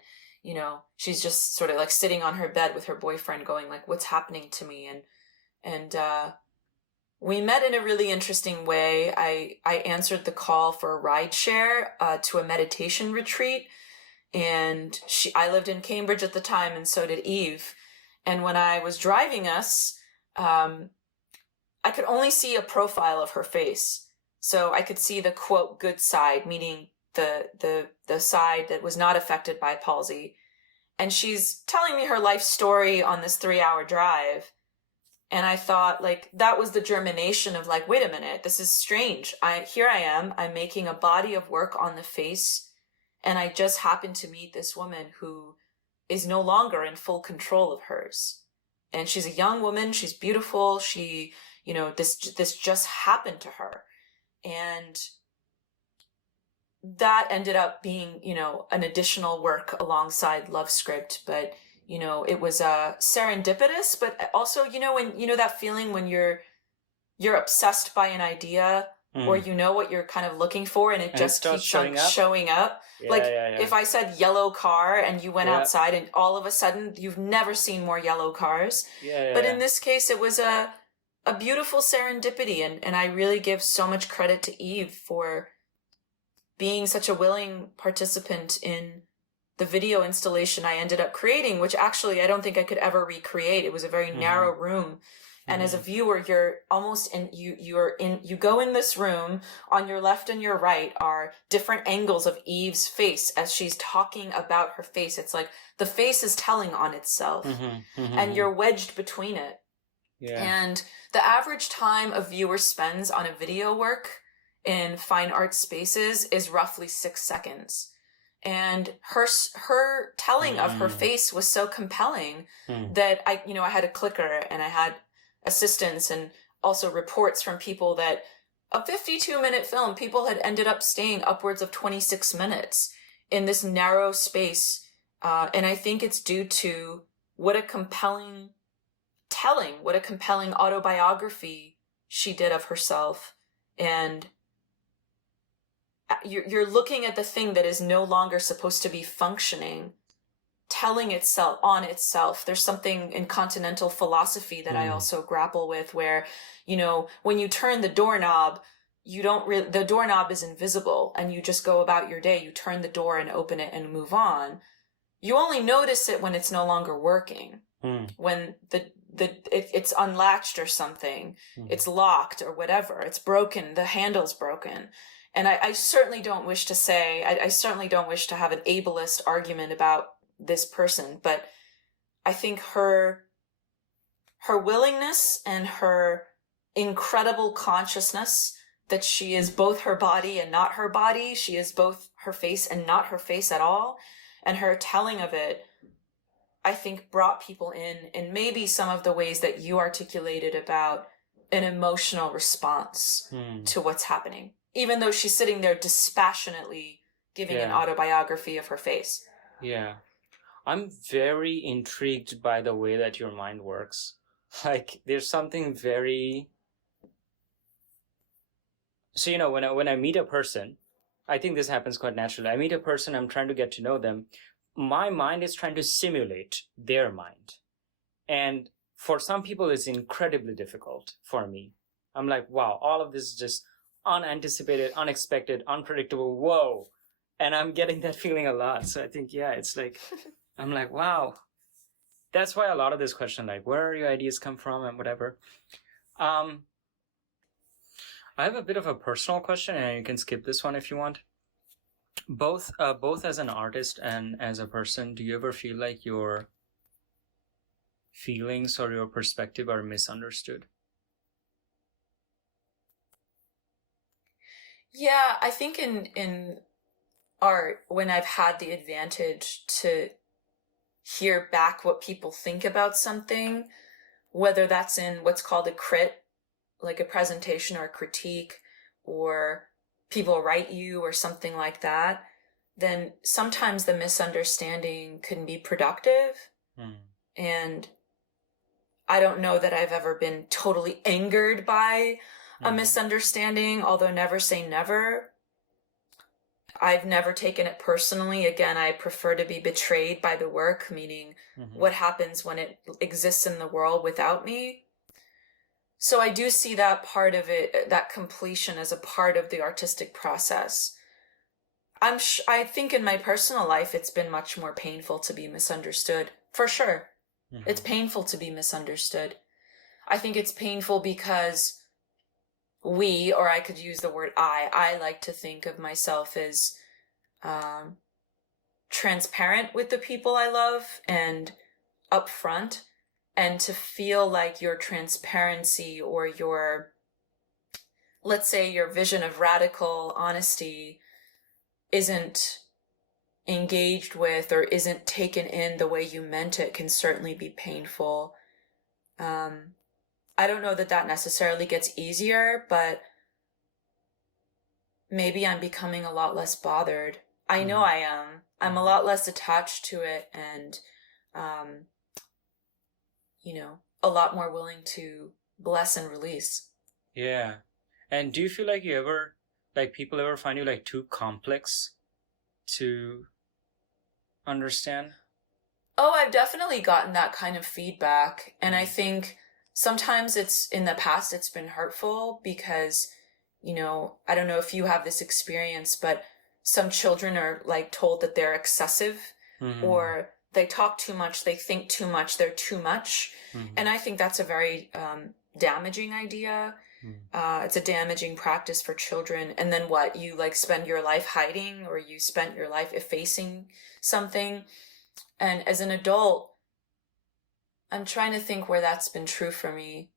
she's just sort of like sitting on her bed with her boyfriend going like, what's happening to me? And we met in a really interesting way. I answered the call for a ride share to a meditation retreat. And I lived in Cambridge at the time, and so did Eve. And when I was driving us, I could only see a profile of her face. So I could see the quote good side, meaning the side that was not affected by palsy. And she's telling me her life story on this 3-hour drive. And I thought, like, that was the germination of like, wait a minute, this is strange. Here I am, I'm making a body of work on the face. And I just happened to meet this woman who is no longer in full control of hers. And she's a young woman. She's beautiful. She, this just happened to her. And that ended up being, an additional work alongside Love Script. But, it was serendipitous, but also, when, that feeling when you're obsessed by an idea, or what you're kind of looking for, and it just keeps showing up. Yeah. If I said yellow car and you went outside and all of a sudden you've never seen more yellow cars. But in this case, it was a beautiful serendipity. And I really give so much credit to Eve for being such a willing participant in the video installation I ended up creating, which actually I don't think I could ever recreate. It was a very narrow room. And as a viewer, you're almost you go in this room, on your left and your right are different angles of Eve's face as she's talking about her face. It's like the face is telling on itself and you're wedged between it. Yeah. And the average time a viewer spends on a video work in fine art spaces is roughly 6 seconds. And her telling of her face was so compelling that I had a clicker and I had assistance and also reports from people that a 52-minute film, people had ended up staying upwards of 26 minutes in this narrow space. And I think it's due to what a compelling autobiography she did of herself. And you're looking at the thing that is no longer supposed to be functioning, telling itself on itself. There's something in continental philosophy that I also grapple with where, when you turn the doorknob, the doorknob is invisible and you just go about your day. You turn the door and open it and move on. You only notice it when it's no longer working, when it's unlatched or something, it's locked or whatever, it's broken, the handle's broken. And I certainly don't wish to say, I certainly don't wish to have an ableist argument about this person, but I think her willingness and her incredible consciousness that she is both her body and not her body, she is both her face and not her face at all, and her telling of it, I think brought people in maybe some of the ways that you articulated about an emotional response to what's happening, even though she's sitting there dispassionately giving an autobiography of her face. Yeah. I'm very intrigued by the way that your mind works. Like, there's something very... So, when I meet a person, I think this happens quite naturally. I meet a person, I'm trying to get to know them. My mind is trying to simulate their mind. And for some people, it's incredibly difficult for me. I'm like, wow, all of this is just unanticipated, unexpected, unpredictable. Whoa. And I'm getting that feeling a lot. So I think, yeah, it's like, I'm like, wow. That's why a lot of this question, like, where are your ideas come from and whatever. I have a bit of a personal question, and you can skip this one if you want. Both as an artist and as a person, do you ever feel like your feelings or your perspective are misunderstood? Yeah, I think in art, when I've had the advantage to hear back what people think about something, whether that's in what's called a crit, like a presentation or a critique, or people write you or something like that, then sometimes the misunderstanding can be productive. And I don't know that I've ever been totally angered by a misunderstanding, although never say never. I've never taken it personally. Again, I prefer to be betrayed by the work, meaning what happens when it exists in the world without me. So I do see that part of it, that completion, as a part of the artistic process. I think in my personal life, it's been much more painful to be misunderstood, for sure. It's painful to be misunderstood. I think it's painful because we, or I could use the word I like to think of myself as transparent with the people I love and upfront, and to feel like your transparency or your, let's say, your vision of radical honesty isn't engaged with or isn't taken in the way you meant it can certainly be painful. I don't know that necessarily gets easier, but maybe I'm becoming a lot less bothered. I know I am. I'm a lot less attached to it, and a lot more willing to bless and release. Yeah. And do you feel like people ever find you like too complex to understand? Oh, I've definitely gotten that kind of feedback. And I think sometimes in the past, it's been hurtful because, I don't know if you have this experience, but some children are like told that they're excessive or they talk too much, they think too much, they're too much. And I think that's a very damaging idea. It's a damaging practice for children. And then what? You like spend your life hiding, or you spent your life effacing something. And as an adult, I'm trying to think where that's been true for me.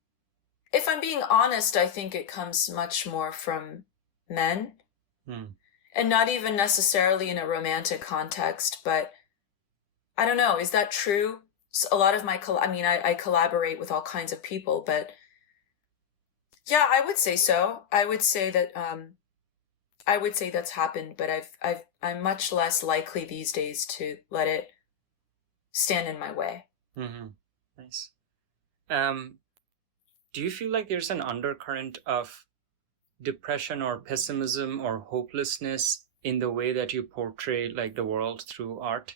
If I'm being honest, I think it comes much more from men. And not even necessarily in a romantic context, but I don't know. Is that true? So a lot of I collaborate with all kinds of people, but yeah, I would say so. I would say that's happened, but I'm much less likely these days to let it stand in my way. Nice. Do you feel like there's an undercurrent of depression or pessimism or hopelessness in the way that you portray like the world through art?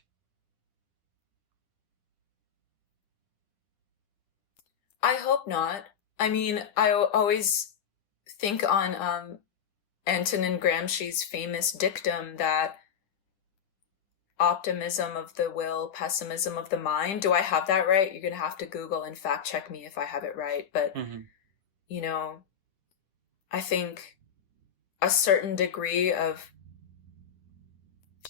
I hope not. I mean, I always think on Antonin Gramsci's famous dictum that optimism of the will, pessimism of the mind. Do I have that right? You're going to have to Google and fact check me if I have it right. But, I think a certain degree of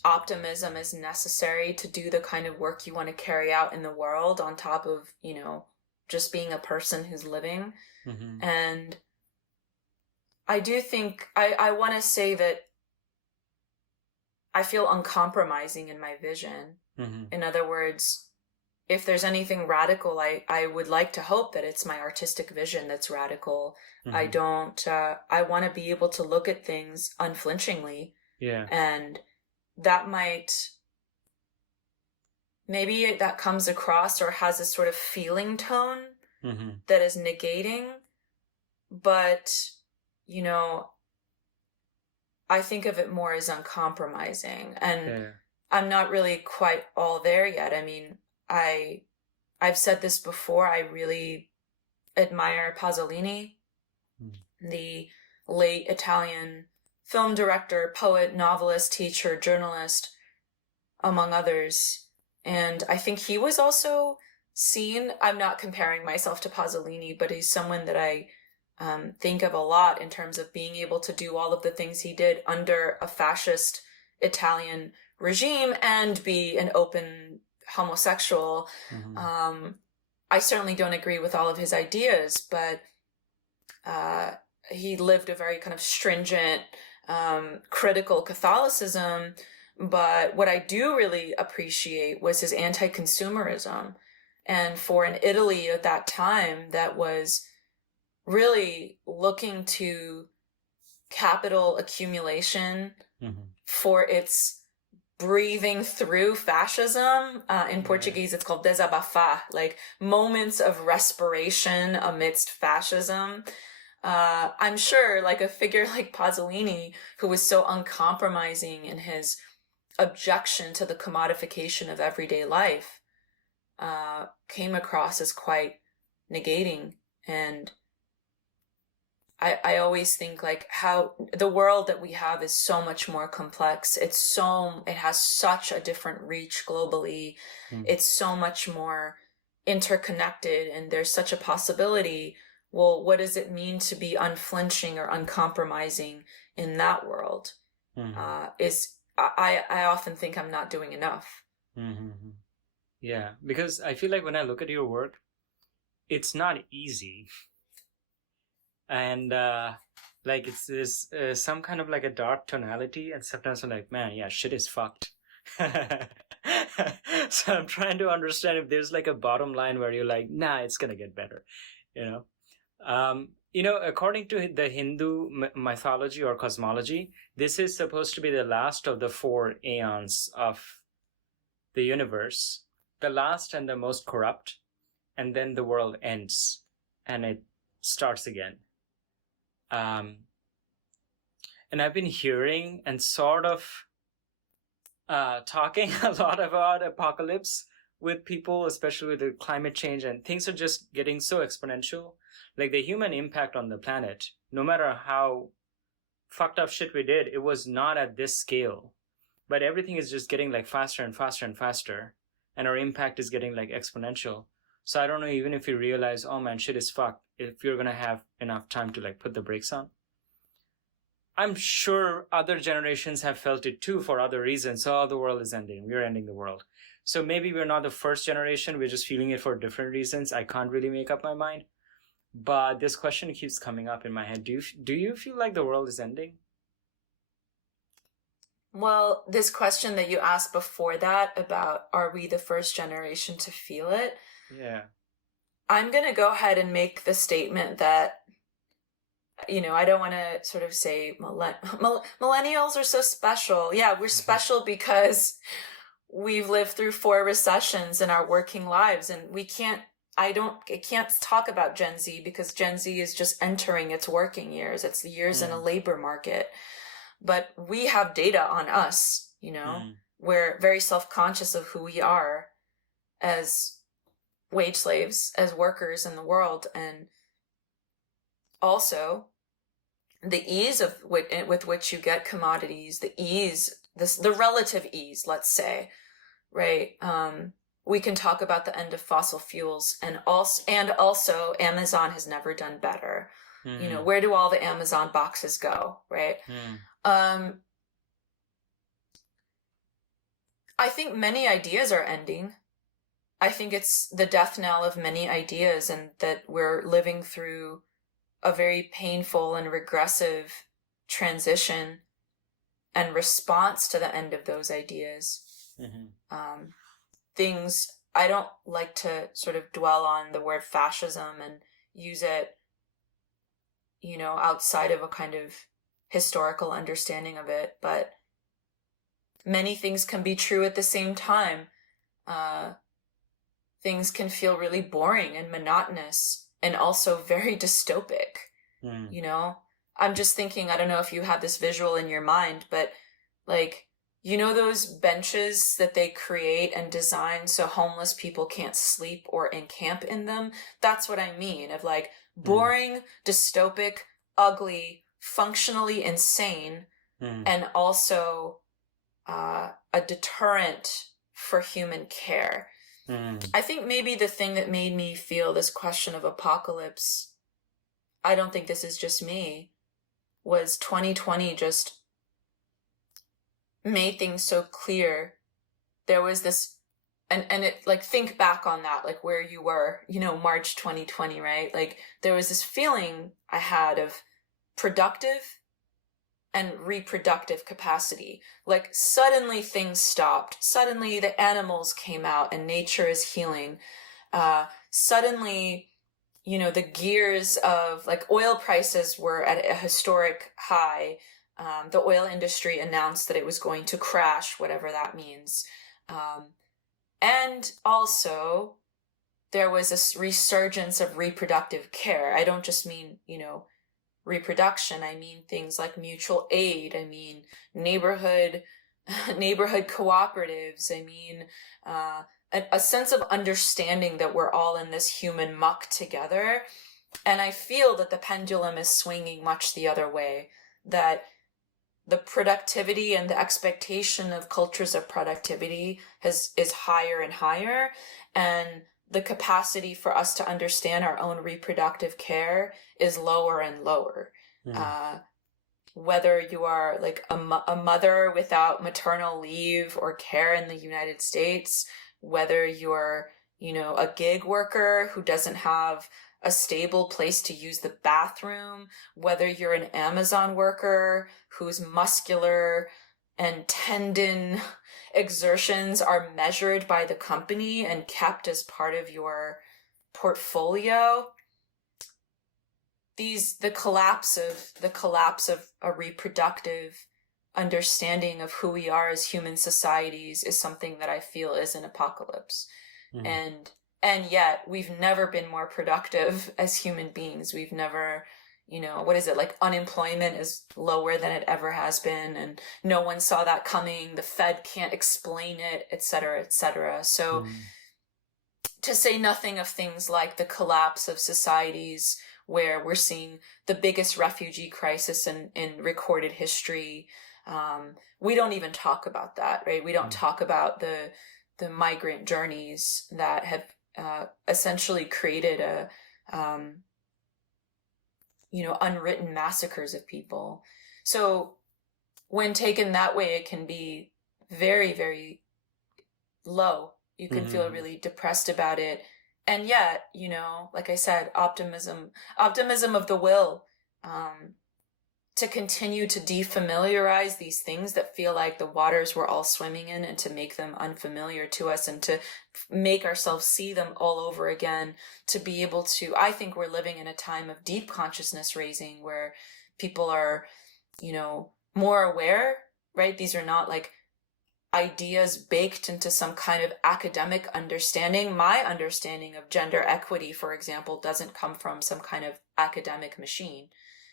optimism is necessary to do the kind of work you want to carry out in the world, on top of, just being a person who's living. And I do think, I want to say that I feel uncompromising in my vision. In other words, if there's anything radical, I would like to hope that it's my artistic vision that's radical. I want to be able to look at things unflinchingly. Yeah. And that maybe that comes across or has a sort of feeling tone that is negating. But, I think of it more as uncompromising. And I'm not really quite all there yet. I mean, I've said this before, I really admire Pasolini, the late Italian film director, poet, novelist, teacher, journalist, among others. And I think he was also seen, I'm not comparing myself to Pasolini, but he's someone that I think of a lot in terms of being able to do all of the things he did under a fascist Italian regime and be an open homosexual. I certainly don't agree with all of his ideas, but he lived a very kind of stringent, critical Catholicism. But what I do really appreciate was his anti-consumerism. And for an Italy at that time that was really looking to capital accumulation for its breathing through fascism. In Portuguese, it's called desabafar, like moments of respiration amidst fascism. I'm sure like a figure like Pasolini, who was so uncompromising in his objection to the commodification of everyday life, came across as quite negating. And I always think like how the world that we have is so much more complex. It has such a different reach globally. It's so much more interconnected, and there's such a possibility. Well, what does it mean to be unflinching or uncompromising in that world? I often think I'm not doing enough. Yeah, because I feel like when I look at your work, it's not easy. And like it's this some kind of like a dark tonality, and sometimes I'm like, man, yeah, shit is fucked. So I'm trying to understand if there's like a bottom line where you're like, nah, it's gonna get better, you know. According to the Hindu mythology or cosmology, this is supposed to be the last of the 4 aeons of the universe, the last and the most corrupt, and then the world ends and it starts again. And I've been hearing and sort of talking a lot about apocalypse with people, especially with the climate change, and things are just getting so exponential. Like the human impact on the planet, no matter how fucked up shit we did, it was not at this scale. But everything is just getting like faster and faster and faster, and our impact is getting like exponential. So I don't know, even if you realize, oh man, shit is fucked, if you're gonna have enough time to like put the brakes on. I'm sure other generations have felt it too for other reasons. Oh, the world is ending. We're ending the world. So maybe we're not the first generation. We're just feeling it for different reasons. I can't really make up my mind. But this question keeps coming up in my head. Do you feel like the world is ending? Well, this question that you asked before that about are we the first generation to feel it? Yeah. I'm going to go ahead and make the statement that, I don't want to sort of say millennials are so special. Yeah, we're special because we've lived through 4 recessions in our working lives, and I can't talk about Gen Z because Gen Z is just entering its working years. It's the years in a labor market. But we have data on us, We're very self-conscious of who we are as wage slaves, as workers in the world. And also the ease with which you get commodities, the relative ease, let's say, right? We can talk about the end of fossil fuels, and also Amazon has never done better. Where do all the Amazon boxes go, right? I think many ideas are ending. I think it's the death knell of many ideas, and that we're living through a very painful and regressive transition and response to the end of those ideas. Things, I don't like to sort of dwell on the word fascism and use it, outside of a kind of historical understanding of it, but many things can be true at the same time. Things can feel really boring and monotonous and also very dystopic. I'm just thinking, I don't know if you have this visual in your mind, but like, those benches that they create and design so homeless people can't sleep or encamp in them? That's what I mean, of like boring, dystopic, ugly, functionally insane, and also a deterrent for human care. I think maybe the thing that made me feel this question of apocalypse, I don't think this is just me, was 2020 just made things so clear. There was this, and it, like, think back on that, like where you were, you know, March 2020, right? Like there was this feeling I had of productive and reproductive capacity. Like suddenly things stopped. Suddenly the animals came out and nature is healing. Suddenly, you know, the gears of, like, oil prices were at a historic high. The oil industry announced that it was going to crash, whatever that means. And also there was a resurgence of reproductive care. I don't just mean, you know, reproduction. I mean things like mutual aid. I mean neighborhood cooperatives. I mean a sense of understanding that we're all in this human muck together. And I feel that the pendulum is swinging much the other way, that the productivity and the expectation of cultures of productivity is higher and higher, and the capacity for us to understand our own reproductive care is lower and lower. Whether you are like a mother without maternal leave or care in the United States, whether you're, you know, a gig worker who doesn't have a stable place to use the bathroom, whether you're an Amazon worker whose muscular and tendon exertions are measured by the company and kept as part of your portfolio. The collapse of a reproductive understanding of who we are as human societies is something that I feel is an apocalypse. And yet we've never been more productive as human beings. We've never, you know, what is it, like unemployment is lower than it ever has been, and no one saw that coming. The Fed can't explain it, et cetera, et cetera. So to say nothing of things like the collapse of societies where we're seeing the biggest refugee crisis in recorded history. We don't even talk about that, right? We don't talk about the migrant journeys that have essentially created unwritten massacres of people. So when taken that way, it can be very, very low. You can feel really depressed about it. And yet, you know, like I said, optimism of the will to continue to defamiliarize these things that feel like the waters we're all swimming in, and to make them unfamiliar to us, and to make ourselves see them all over again, to be able to, I think we're living in a time of deep consciousness raising where people are, you know, more aware, right? These are not like ideas baked into some kind of academic understanding. My understanding of gender equity, for example, doesn't come from some kind of academic machine.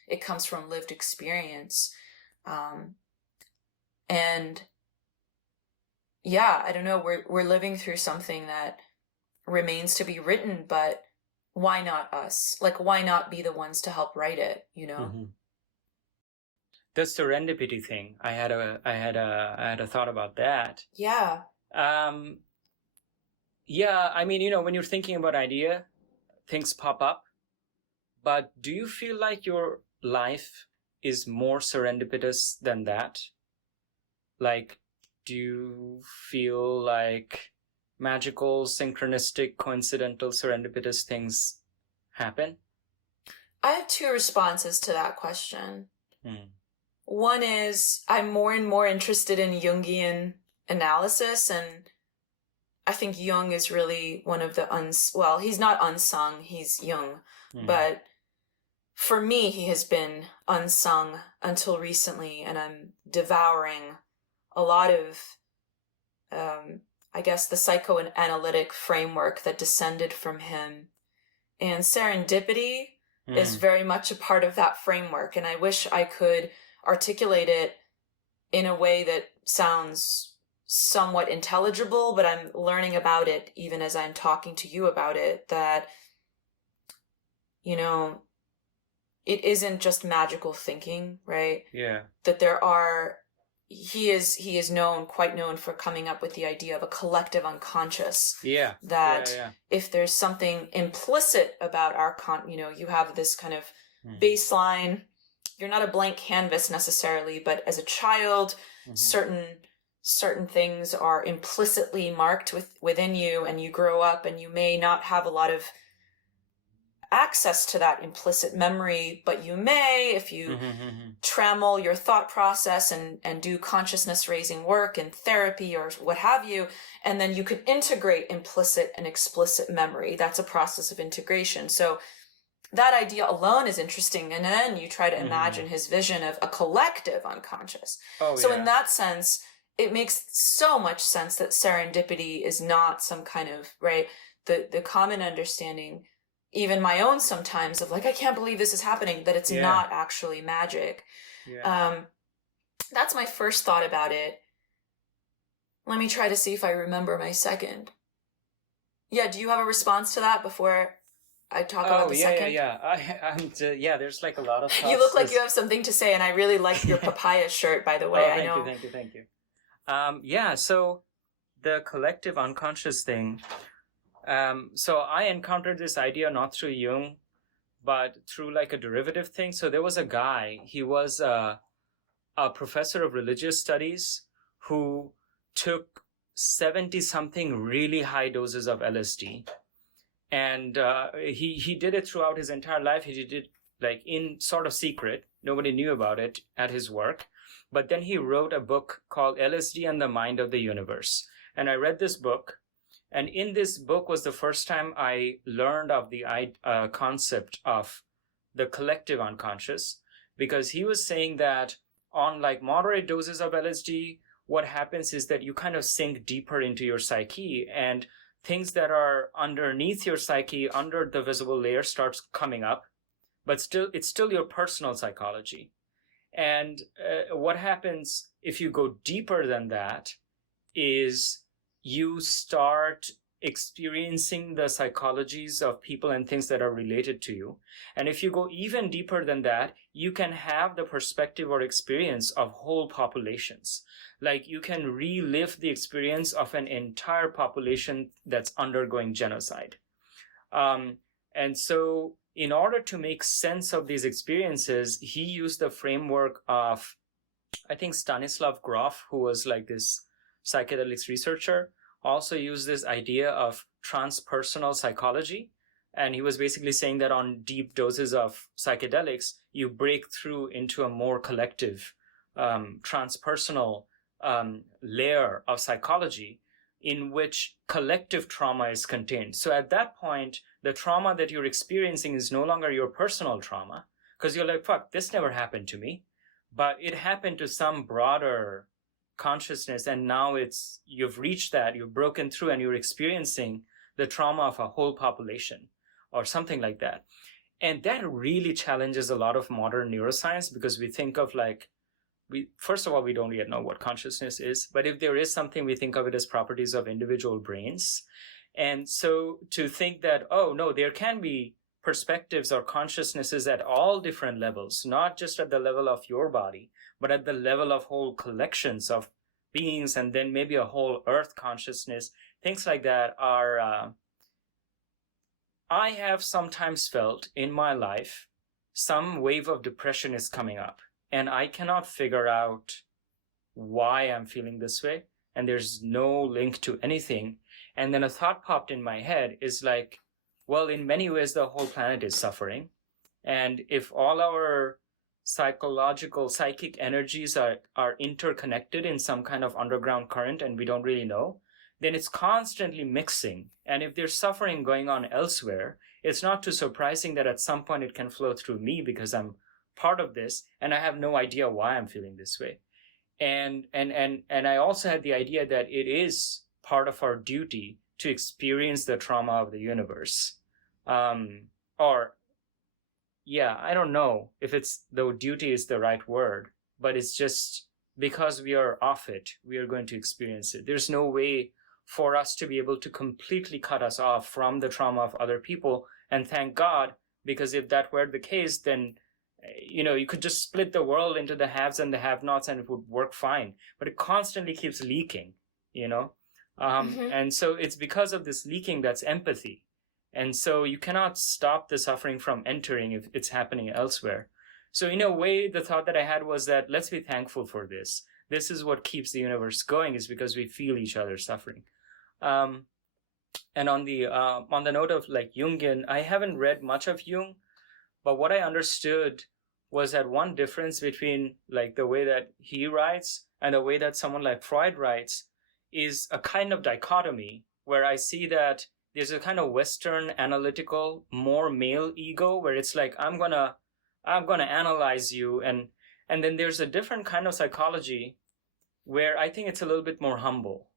It comes from lived experience. And yeah, I don't know, we're living through something that remains to be written, but why not us? Like, why not be the ones to help write it, you know? The serendipity thing, I had a thought about that. Yeah. Yeah, I mean, you know, when you're thinking about idea, things pop up. But do you feel like your life is more serendipitous than that? Like, do you feel like magical, synchronistic, coincidental, serendipitous things happen? I have two responses to that question. One is, I'm more and more interested in Jungian analysis, and I think Jung is really one of the well, he's not unsung, he's Jung, but for me, he has been unsung until recently, and I'm devouring a lot of, I guess, the psychoanalytic framework that descended from him. And serendipity is very much a part of that framework, and I wish I could articulate it in a way that sounds somewhat intelligible, but I'm learning about it even as I'm talking to you about it, that, you know, it isn't just magical thinking, right? Yeah. That he is quite known for coming up with the idea of a collective unconscious. Yeah. That Yeah. if there's something implicit about our you have this kind of baseline. You're not a blank canvas necessarily, but as a child, certain things are implicitly marked within you, and you grow up and you may not have a lot of access to that implicit memory, but you may, if you trammel your thought process and do consciousness raising work and therapy or what have you, and then you could integrate implicit and explicit memory. That's a process of integration. So that idea alone is interesting. And then you try to imagine his vision of a collective unconscious. So in that sense, it makes so much sense that serendipity is not some kind of, right, the common understanding, even my own sometimes, of like, I can't believe this is happening, that it's not actually magic. That's my first thought about it. Let me try to see if I remember my second. Yeah, do you have a response to that before I talk about the second? Yeah. There's like a lot of thoughts. You look like you have something to say, and I really like your papaya shirt, by the way. Thank you. So the collective unconscious thing. So I encountered this idea not through Jung, but through like a derivative thing. So there was a guy, he was a professor of religious studies who took 70-something really high doses of LSD. And he did it throughout his entire life. He did it like in sort of secret. Nobody knew about it at his work. But then he wrote a book called LSD and the Mind of the Universe. And I read this book. And in this book was the first time I learned of the concept of the collective unconscious, because he was saying that on like moderate doses of LSD, what happens is that you kind of sink deeper into your psyche, and things that are underneath your psyche, under the visible layer, starts coming up, but it's still your personal psychology. And what happens if you go deeper than that is you start experiencing the psychologies of people and things that are related to you. And if you go even deeper than that, you can have the perspective or experience of whole populations. Like you can relive the experience of an entire population that's undergoing genocide. And so in order to make sense of these experiences, he used the framework of, I think, Stanislav Grof, who was like this psychedelics researcher, also used this idea of transpersonal psychology. And he was basically saying that on deep doses of psychedelics, you break through into a more collective, transpersonal layer of psychology in which collective trauma is contained. So at that point, the trauma that you're experiencing is no longer your personal trauma, because you're like, fuck, this never happened to me. But it happened to some broader consciousness, and now you've reached that, you've broken through, and you're experiencing the trauma of a whole population or something like that. And that really challenges a lot of modern neuroscience, because we think of like, first of all, we don't yet know what consciousness is, but if there is something, we think of it as properties of individual brains. And so to think that, oh no, there can be perspectives or consciousnesses at all different levels, not just at the level of your body, but at the level of whole collections of beings, and then maybe a whole earth consciousness, things like that are, I have sometimes felt in my life some wave of depression is coming up, and I cannot figure out why I'm feeling this way, and there's no link to anything. And then a thought popped in my head is like, well, in many ways, the whole planet is suffering. And if all our psychic energies are interconnected in some kind of underground current and we don't really know, then it's constantly mixing. And if there's suffering going on elsewhere, it's not too surprising that at some point it can flow through me, because I'm part of this and I have no idea why I'm feeling this way. And I also had the idea that it is part of our duty to experience the trauma of the universe. I don't know if though duty is the right word, but it's just because we are off it, we are going to experience it. There's no way for us to be able to completely cut us off from the trauma of other people. And thank God, because if that were the case, then You could just split the world into the haves and the have-nots and it would work fine, but it constantly keeps leaking, and so it's because of this leaking that's empathy. And so you cannot stop the suffering from entering if it's happening elsewhere. So in a way, the thought that I had was that let's be thankful for this. This is what keeps the universe going, is because we feel each other's suffering. And on the note of like Jungian, I haven't read much of Jung, but what I understood was that one difference between like the way that he writes and the way that someone like Freud writes is a kind of dichotomy where I see that there's a kind of Western analytical, more male ego where it's like, I'm gonna analyze you. And then there's a different kind of psychology where I think it's a little bit more humble,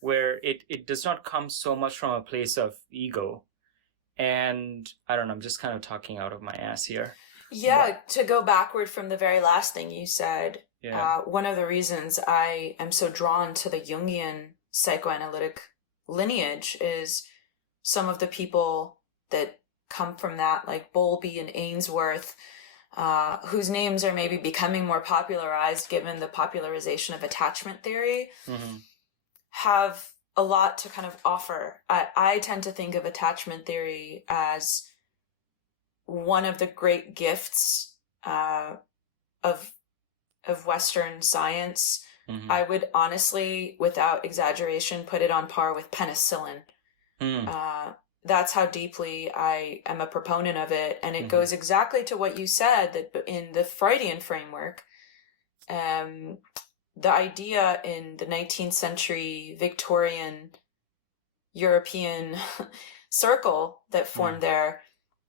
where it does not come so much from a place of ego. And I don't know, I'm just kind of talking out of my ass here. Yeah, but to go backward from the very last thing you said, yeah. One of the reasons I am so drawn to the Jungian psychoanalytic lineage is some of the people that come from that, like Bowlby and Ainsworth, whose names are maybe becoming more popularized given the popularization of attachment theory, have a lot to kind of offer. I tend to think of attachment theory as one of the great gifts of Western science. I would honestly, without exaggeration, put it on par with penicillin. That's how deeply I am a proponent of it. And it goes exactly to what you said, that in the Freudian framework, the idea in the 19th century Victorian European circle that formed there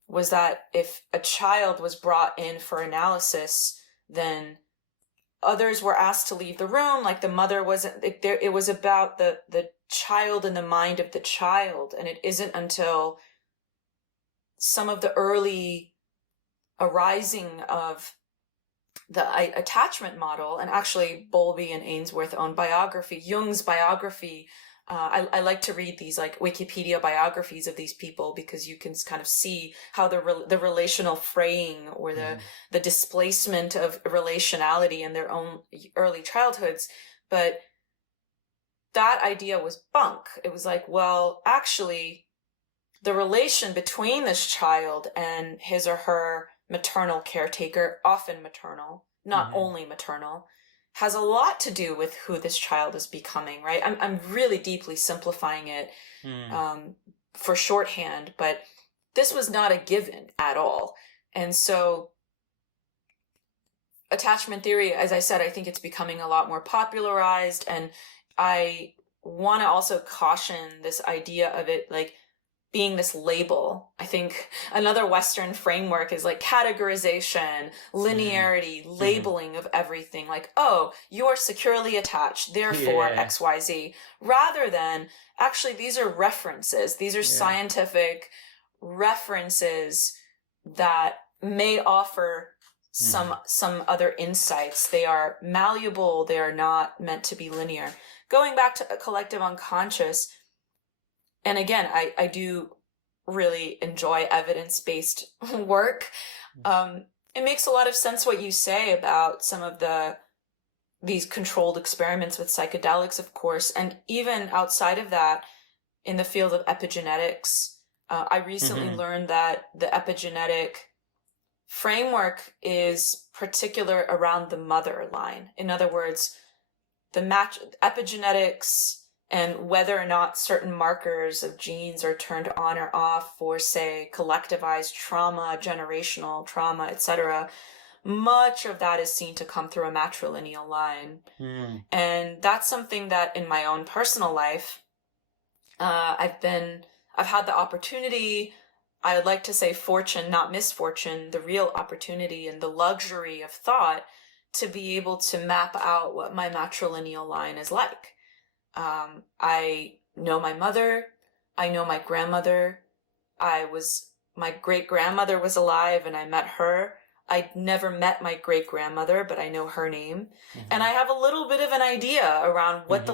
was that if a child was brought in for analysis, then others were asked to leave the room. Like the mother wasn't there. It was about the child and the mind of the child. And it isn't until some of the early arising of the attachment model, and actually Bowlby and Ainsworth own biography, Jung's biography. I like to read these like Wikipedia biographies of these people because you can kind of see how the relational fraying or the displacement of relationality in their own early childhoods. But that idea was bunk. It was like, well, actually, the relation between this child and his or her maternal caretaker, often maternal, not only maternal, has a lot to do with who this child is becoming, right? I'm really deeply simplifying it for shorthand, but this was not a given at all. And so attachment theory, as I said, I think it's becoming a lot more popularized, and I want to also caution this idea of it like being this label. I think another Western framework is like categorization, linearity, labeling of everything. Like, oh, you're securely attached, therefore XYZ, rather than actually these are references. These are scientific references that may offer some other insights. They are malleable. They are not meant to be linear. Going back to a collective unconscious, and again, I do really enjoy evidence-based work. It makes a lot of sense what you say about some of these controlled experiments with psychedelics, of course, and even outside of that, in the field of epigenetics. I recently learned that the epigenetic framework is particular around the mother line. In other words, the epigenetics and whether or not certain markers of genes are turned on or off for, say, collectivized trauma, generational trauma, etc., much of that is seen to come through a matrilineal line. And that's something that in my own personal life, I've had the opportunity, I would like to say fortune, not misfortune, the real opportunity and the luxury of thought to be able to map out what my matrilineal line is like. I know my mother. I know my grandmother. My great-grandmother was alive and I met her. I never met my great-grandmother, but I know her name. And I have a little bit of an idea around what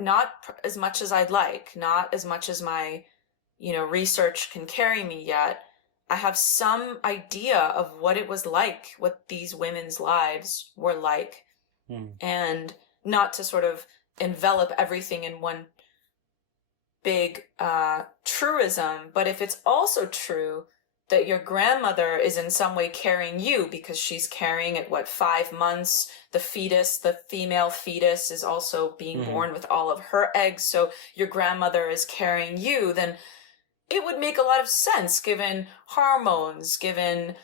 not as much as I'd like, not as much as my, research can carry me yet. I have some idea of what it was like, what these women's lives were like. And not to sort of envelop everything in one big truism, but if it's also true that your grandmother is in some way carrying you because she's carrying at 5 months, the female fetus is also being born with all of her eggs, so your grandmother is carrying you, then it would make a lot of sense given hormones, given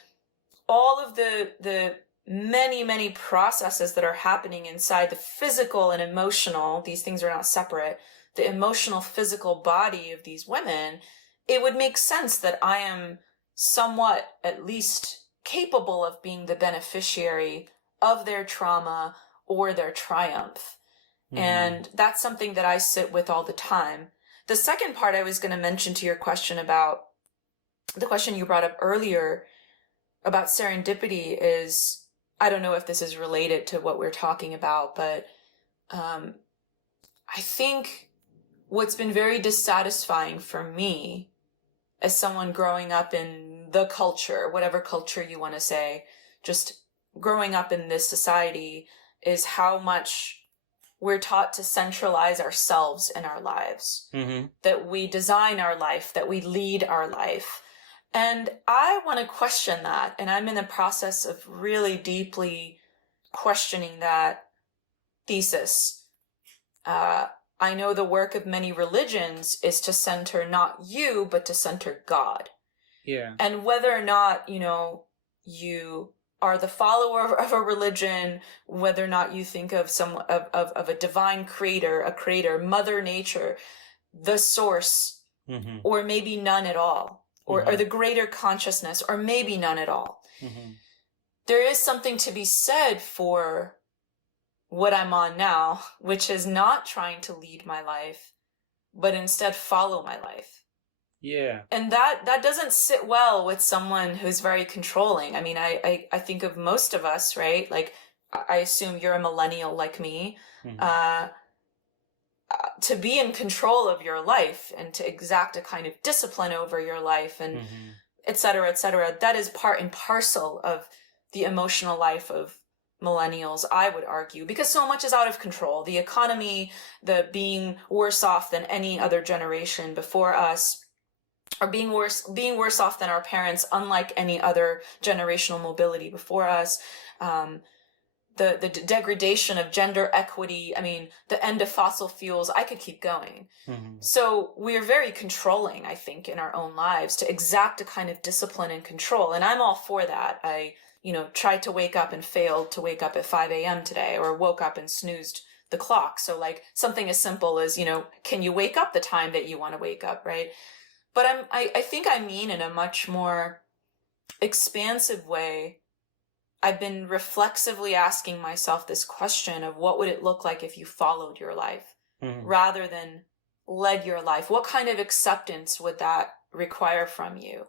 all of the many processes that are happening inside the physical and emotional. These things are not separate. The emotional, physical body of these women, it would make sense that I am somewhat at least capable of being the beneficiary of their trauma or their triumph. And that's something that I sit with all the time. The second part I was going to mention to your question about the question you brought up earlier about serendipity is, I don't know if this is related to what we're talking about, but I think what's been very dissatisfying for me as someone growing up in the culture, whatever culture you want to say, just growing up in this society, is how much we're taught to centralize ourselves in our lives, that we design our life, that we lead our life. And I want to question that. And I'm in the process of really deeply questioning that thesis. I know the work of many religions is to center not you, but to center God. Yeah. And whether or not, you are the follower of a religion, whether or not you think of of a divine creator, a creator, Mother Nature, the source, or maybe none at all, or the greater consciousness, or maybe none at all. There is something to be said for what I'm on now, which is not trying to lead my life, but instead follow my life. Yeah. And that doesn't sit well with someone who's very controlling. I mean, I think of most of us, right? Like, I assume you're a millennial like me. To be in control of your life and to exact a kind of discipline over your life and et cetera, that is part and parcel of the emotional life of millennials, I would argue, because so much is out of control. The economy, the being worse off than any other generation before us, or being worse off than our parents, unlike any other generational mobility before us. The degradation of gender equity, I mean, the end of fossil fuels, I could keep going. So we're very controlling, I think, in our own lives to exact a kind of discipline and control. And I'm all for that. I, tried to wake up and failed to wake up at 5 a.m. today, or woke up and snoozed the clock. So like something as simple as, can you wake up the time that you want to wake up, right? But I think I mean in a much more expansive way, I've been reflexively asking myself this question of what would it look like if you followed your life rather than led your life? What kind of acceptance would that require from you?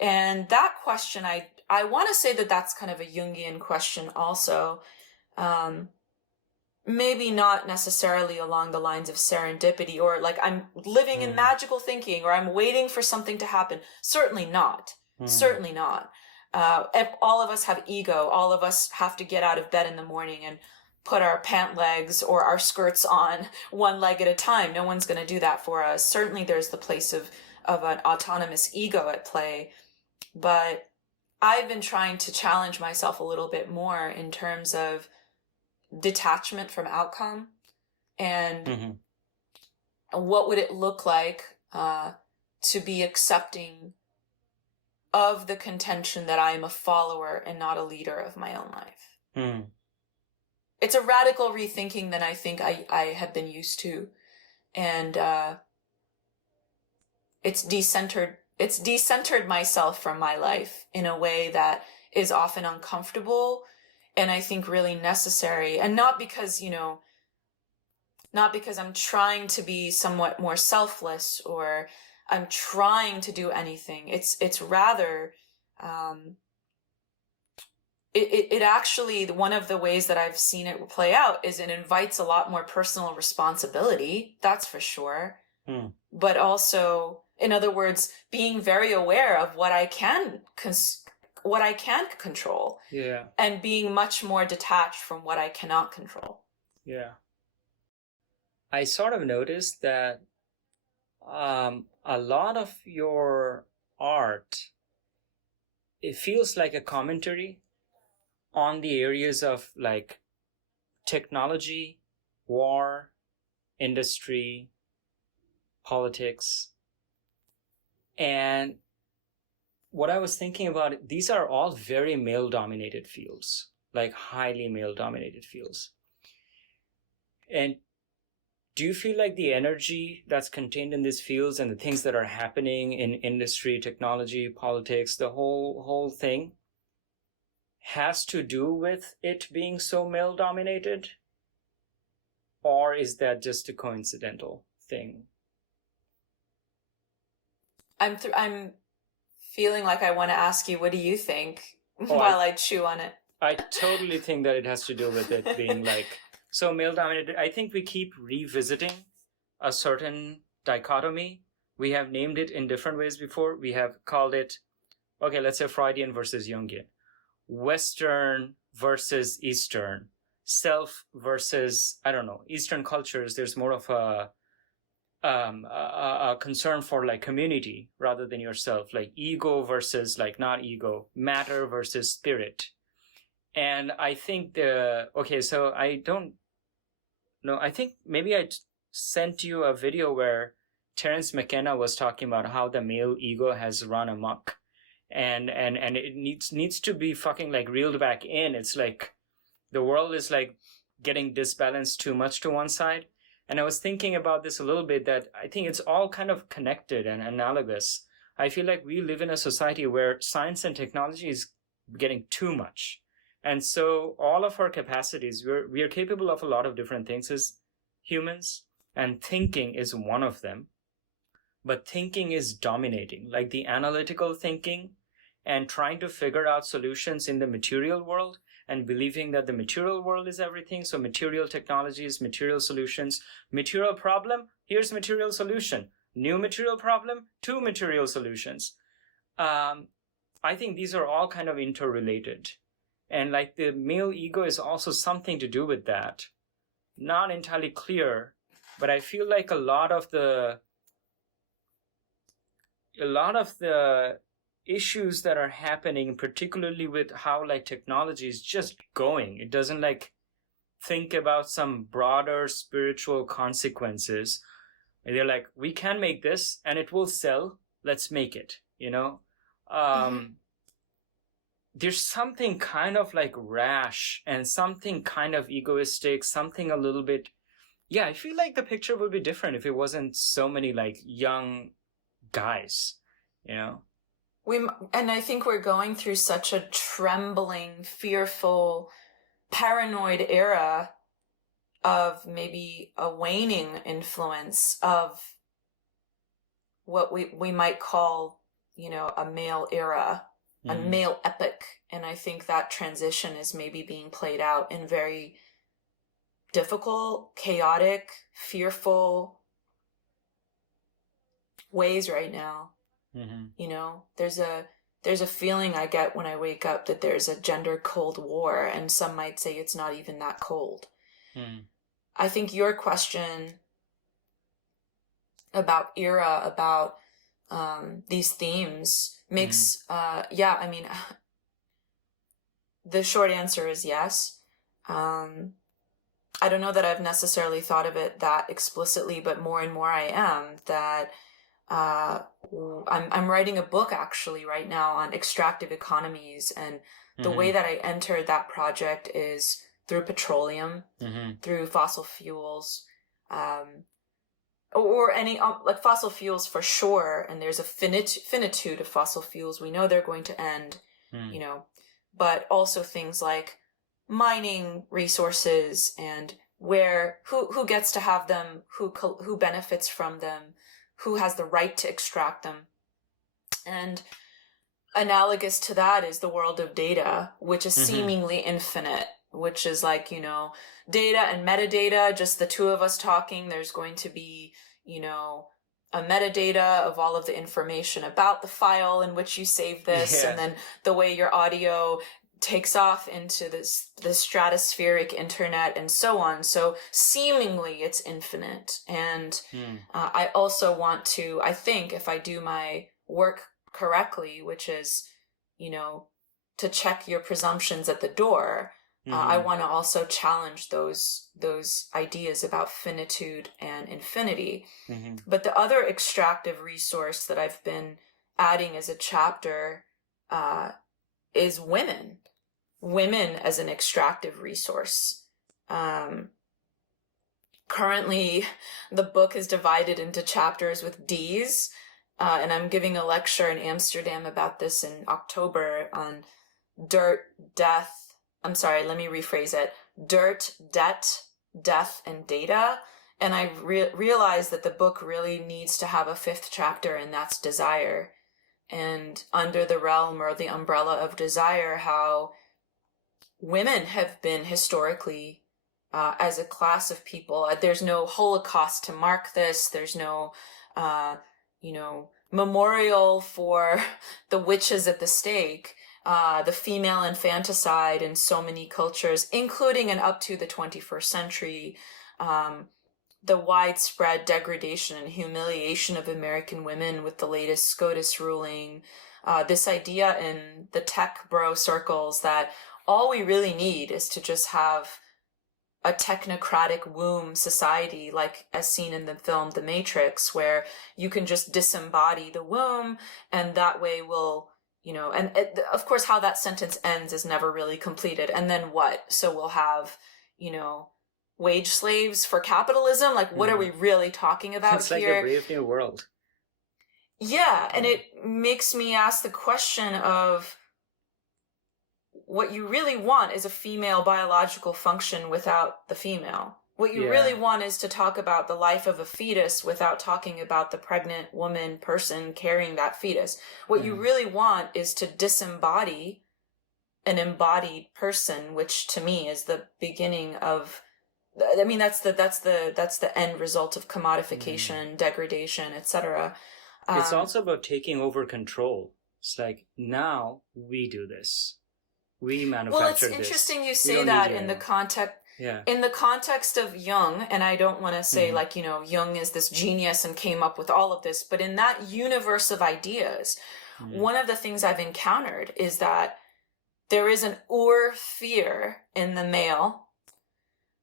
And that question, I want to say that that's kind of a Jungian question also. Maybe not necessarily along the lines of serendipity or like I'm living in magical thinking or I'm waiting for something to happen. Certainly not. Certainly not. All of us have ego. All of us have to get out of bed in the morning and put our pant legs or our skirts on one leg at a time. No one's going to do that for us. Certainly there's the place of an autonomous ego at play. But I've been trying to challenge myself a little bit more in terms of detachment from outcome and what would it look like to be accepting of the contention that I am a follower and not a leader of my own life. It's a radical rethinking than I think I have been used to. And it's decentered myself from my life in a way that is often uncomfortable and I think really necessary. And not because, not because I'm trying to be somewhat more selfless or I'm trying to do anything. It's rather, it actually, one of the ways that I've seen it play out is it invites a lot more personal responsibility. That's for sure. But also In other words, being very aware of what I can control. Yeah. And being much more detached from what I cannot control. Yeah. I sort of noticed that a lot of your art, it feels like a commentary on the areas of like technology, war, industry, politics. And what I was thinking about, these are all very male-dominated fields, like highly male-dominated fields. And do you feel like the energy that's contained in these fields and the things that are happening in industry, technology, politics, the whole thing has to do with it being so male-dominated? Or is that just a coincidental thing? I'm feeling like I want to ask you, what do you think, while I chew on it? I totally think that it has to do with it being like so male-dominated. I think we keep revisiting a certain dichotomy. We have named it in different ways before. We have called it, okay, let's say Freudian versus Jungian, Western versus Eastern, self versus, I don't know, Eastern cultures. There's more of a concern for like community rather than yourself, like ego versus like not ego, matter versus spirit. And I think so I don't know. I think maybe I sent you a video where Terence McKenna was talking about how the male ego has run amok, and it needs to be fucking like reeled back in. It's like the world is like getting disbalanced too much to one side. And I was thinking about this a little bit, that I think it's all kind of connected and analogous. I feel like we live in a society where science and technology is getting too much. And so all of our capacities, we are capable of a lot of different things as humans, and thinking is one of them. But thinking is dominating, like the analytical thinking and trying to figure out solutions in the material world and believing that the material world is everything. So material technologies, material solutions, material problem, here's material solution. New material problem, two material solutions. I think these are all kind of interrelated. And like the male ego is also something to do with that. Not entirely clear, but I feel like a lot of the issues that are happening, particularly with how like technology is just going, it doesn't like think about some broader spiritual consequences. And they're like, we can make this and it will sell, let's make it, you know. There's something kind of like rash and something kind of egoistic, something a little bit, yeah, I feel like the picture would be different if it wasn't so many like young guys, you know. And I think we're going through such a trembling, fearful, paranoid era of maybe a waning influence of what we might call, you know, a male era, a male epic. And I think that transition is maybe being played out in very difficult, chaotic, fearful ways right now. You know, there's a feeling I get when I wake up that there's a gender cold war, and some might say it's not even that cold. I think your question about era, about these themes makes I mean, the short answer is yes. I don't know that I've necessarily thought of it that explicitly, but more and more I am. That I'm writing a book actually right now on extractive economies, and the way that I entered that project is through petroleum, through fossil fuels, or any like fossil fuels for sure. And there's a finitude of fossil fuels. We know they're going to end, you know, but also things like mining resources and who gets to have them, who benefits from them, who has the right to extract them. And analogous to that is the world of data, which is seemingly infinite, which is like, you know, data and metadata, just the two of us talking. There's going to be, you know, a metadata of all of the information about the file in which you save this, and then the way your audio takes off into the stratospheric internet and so on. So seemingly it's infinite. And I also want to, I think if I do my work correctly, which is, to check your presumptions at the door, I want to also challenge those ideas about finitude and infinity. But the other extractive resource that I've been adding as a chapter is women as an extractive resource. Currently, the book is divided into chapters with Ds, and I'm giving a lecture in Amsterdam about this in October on dirt, death. I'm sorry, let me rephrase it. Dirt, debt, death, and data. And I realized that the book really needs to have a fifth chapter, and that's desire. And under the realm or the umbrella of desire, how women have been historically, as a class of people, there's no Holocaust to mark this. There's no, memorial for the witches at the stake. The female infanticide in so many cultures, including and up to the 21st century, the widespread degradation and humiliation of American women with the latest SCOTUS ruling, this idea in the tech bro circles that all we really need is to just have a technocratic womb society, like as seen in the film The Matrix, where you can just disembody the womb, and that way we'll, and of course how that sentence ends is never really completed. And then what? So we'll have, wage slaves for capitalism? Like, what are we really talking about it's here? It's like a brave new world. Yeah, and it makes me ask the question of, what you really want is a female biological function without the female. What you really want is to talk about the life of a fetus without talking about the pregnant woman person carrying that fetus. What you really want is to disembody an embodied person, which to me is the beginning of, that's the end result of commodification, degradation, etc. It's also about taking over control. It's like, now we do this. We manufacture this. Well, it's interesting you say that in the context. Yeah. In the context of Jung, and I don't want to say Jung is this genius and came up with all of this, but in that universe of ideas, one of the things I've encountered is that there is an fear in the male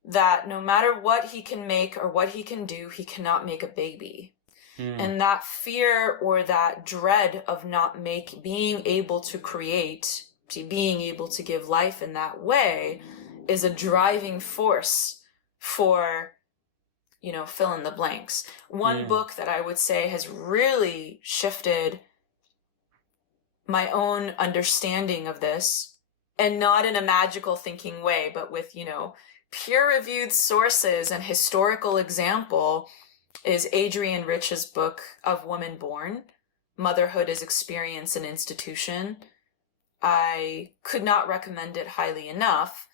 that no matter what he can make or what he can do, he cannot make a baby. And that fear or that dread of not being able to create, being able to give life in that way, is a driving force for, fill in the blanks. One book that I would say has really shifted my own understanding of this, and not in a magical thinking way, but with, peer-reviewed sources and historical example, is Adrienne Rich's book Of Woman Born, Motherhood as Experience and Institution. I could not recommend it highly enough.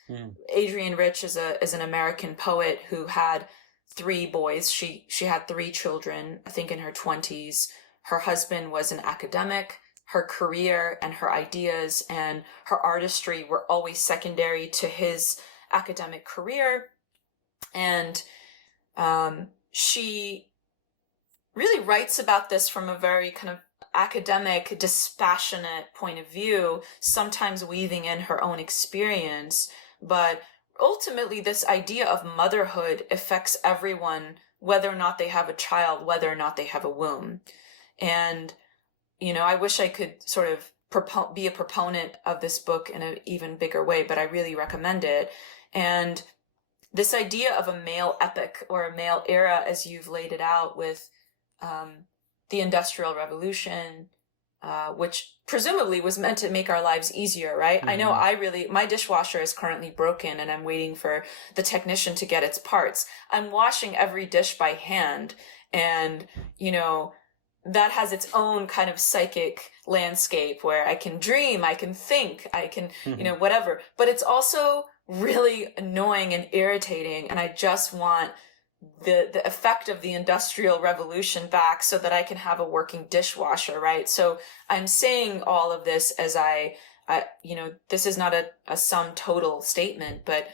Adrienne Rich is an American poet who had 3 boys. She had 3 children, I think in her 20s. Her husband was an academic. Her career and her ideas and her artistry were always secondary to his academic career. And she really writes about this from a very kind of academic, dispassionate point of view, sometimes weaving in her own experience. But ultimately, this idea of motherhood affects everyone, whether or not they have a child, whether or not they have a womb. And, I wish I could sort of be a proponent of this book in an even bigger way, but I really recommend it. And this idea of a male epic or a male era, as you've laid it out with the Industrial Revolution, which presumably was meant to make our lives easier, right? I know my dishwasher is currently broken and I'm waiting for the technician to get its parts. I'm washing every dish by hand, and, that has its own kind of psychic landscape where I can dream, I can think, I can, whatever. But it's also really annoying and irritating, and I just want the effect of the Industrial Revolution back so that I can have a working dishwasher, right? So I'm saying all of this as I this is not a sum total statement, but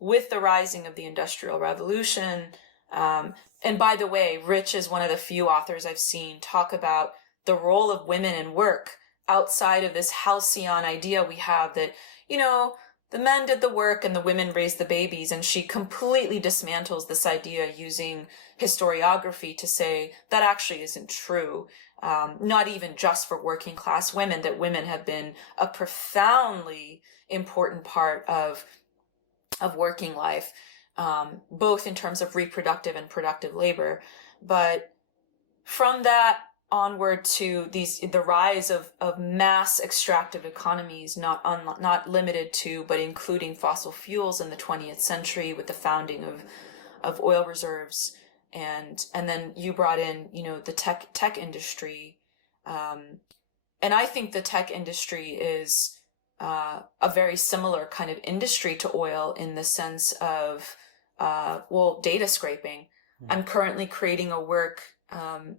with the rising of the Industrial Revolution, and by the way, Rich is one of the few authors I've seen talk about the role of women in work outside of this halcyon idea we have that, the men did the work and the women raised the babies, and she completely dismantles this idea using historiography to say that actually isn't true. Not even just for working class women, that women have been a profoundly important part of working life, both in terms of reproductive and productive labor. But from that onward to the rise of mass extractive economies, not limited to, but including fossil fuels in the 20th century with the founding of oil reserves, and then you brought in the tech industry, and I think the tech industry is a very similar kind of industry to oil in the sense of data scraping. Mm-hmm. I'm currently creating a work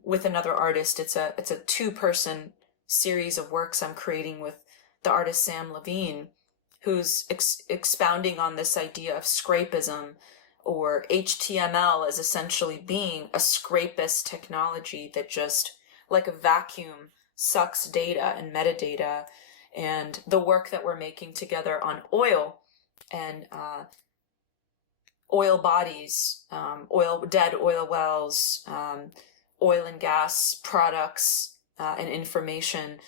with another artist. It's a 2-person series of works I'm creating with the artist Sam Levine, who's expounding on this idea of scrapism, or HTML as essentially being a scrapist technology that just, like a vacuum, sucks data and metadata. And the work that we're making together on oil and oil bodies, dead oil wells, oil and gas products, and information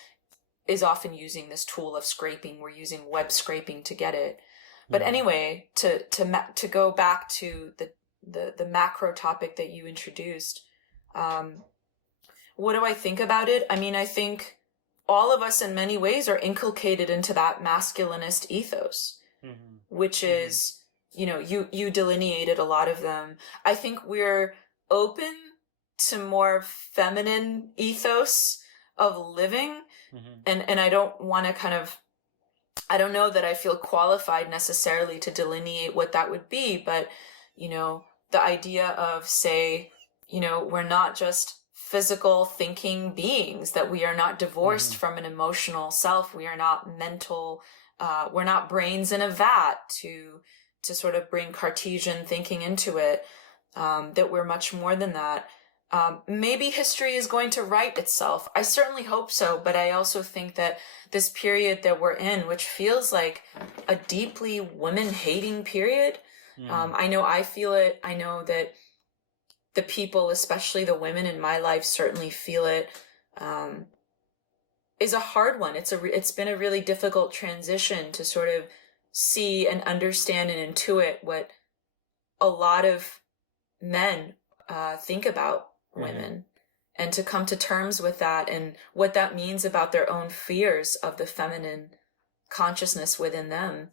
is often using this tool of scraping. We're using web scraping to get it. But anyway, to go back to the macro topic that you introduced, what do I think about it? I mean, I think all of us in many ways are inculcated into that masculinist ethos, which is, you delineated a lot of them. I think we're open to more feminine ethos of living. And I don't want to I don't know that I feel qualified necessarily to delineate what that would be, but, the idea of, say, we're not just physical thinking beings, that we are not divorced from an emotional self. We are not mental, we're not brains in a vat to sort of bring Cartesian thinking into it, that we're much more than that. Maybe history is going to right itself. I certainly hope so, but I also think that this period that we're in, which feels like a deeply women-hating period, I know I feel it. I know that the people, especially the women in my life, certainly feel it, is a hard one. It's been a really difficult transition to sort of see and understand and intuit what a lot of men think about women, and to come to terms with that and what that means about their own fears of the feminine consciousness within them.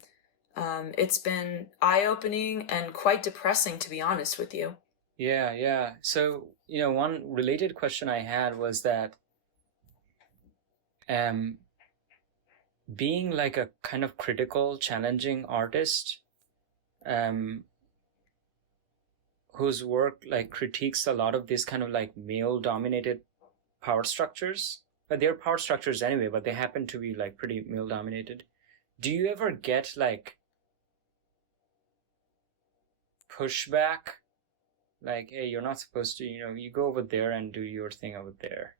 It's been eye-opening and quite depressing, to be honest with you. Yeah. So, one related question I had was that being like a kind of critical, challenging artist, whose work like critiques a lot of these kind of like male-dominated power structures, but they're power structures anyway, but they happen to be like pretty male-dominated. Do you ever get like pushback? Like, hey, you're not supposed to, you go over there and do your thing over there.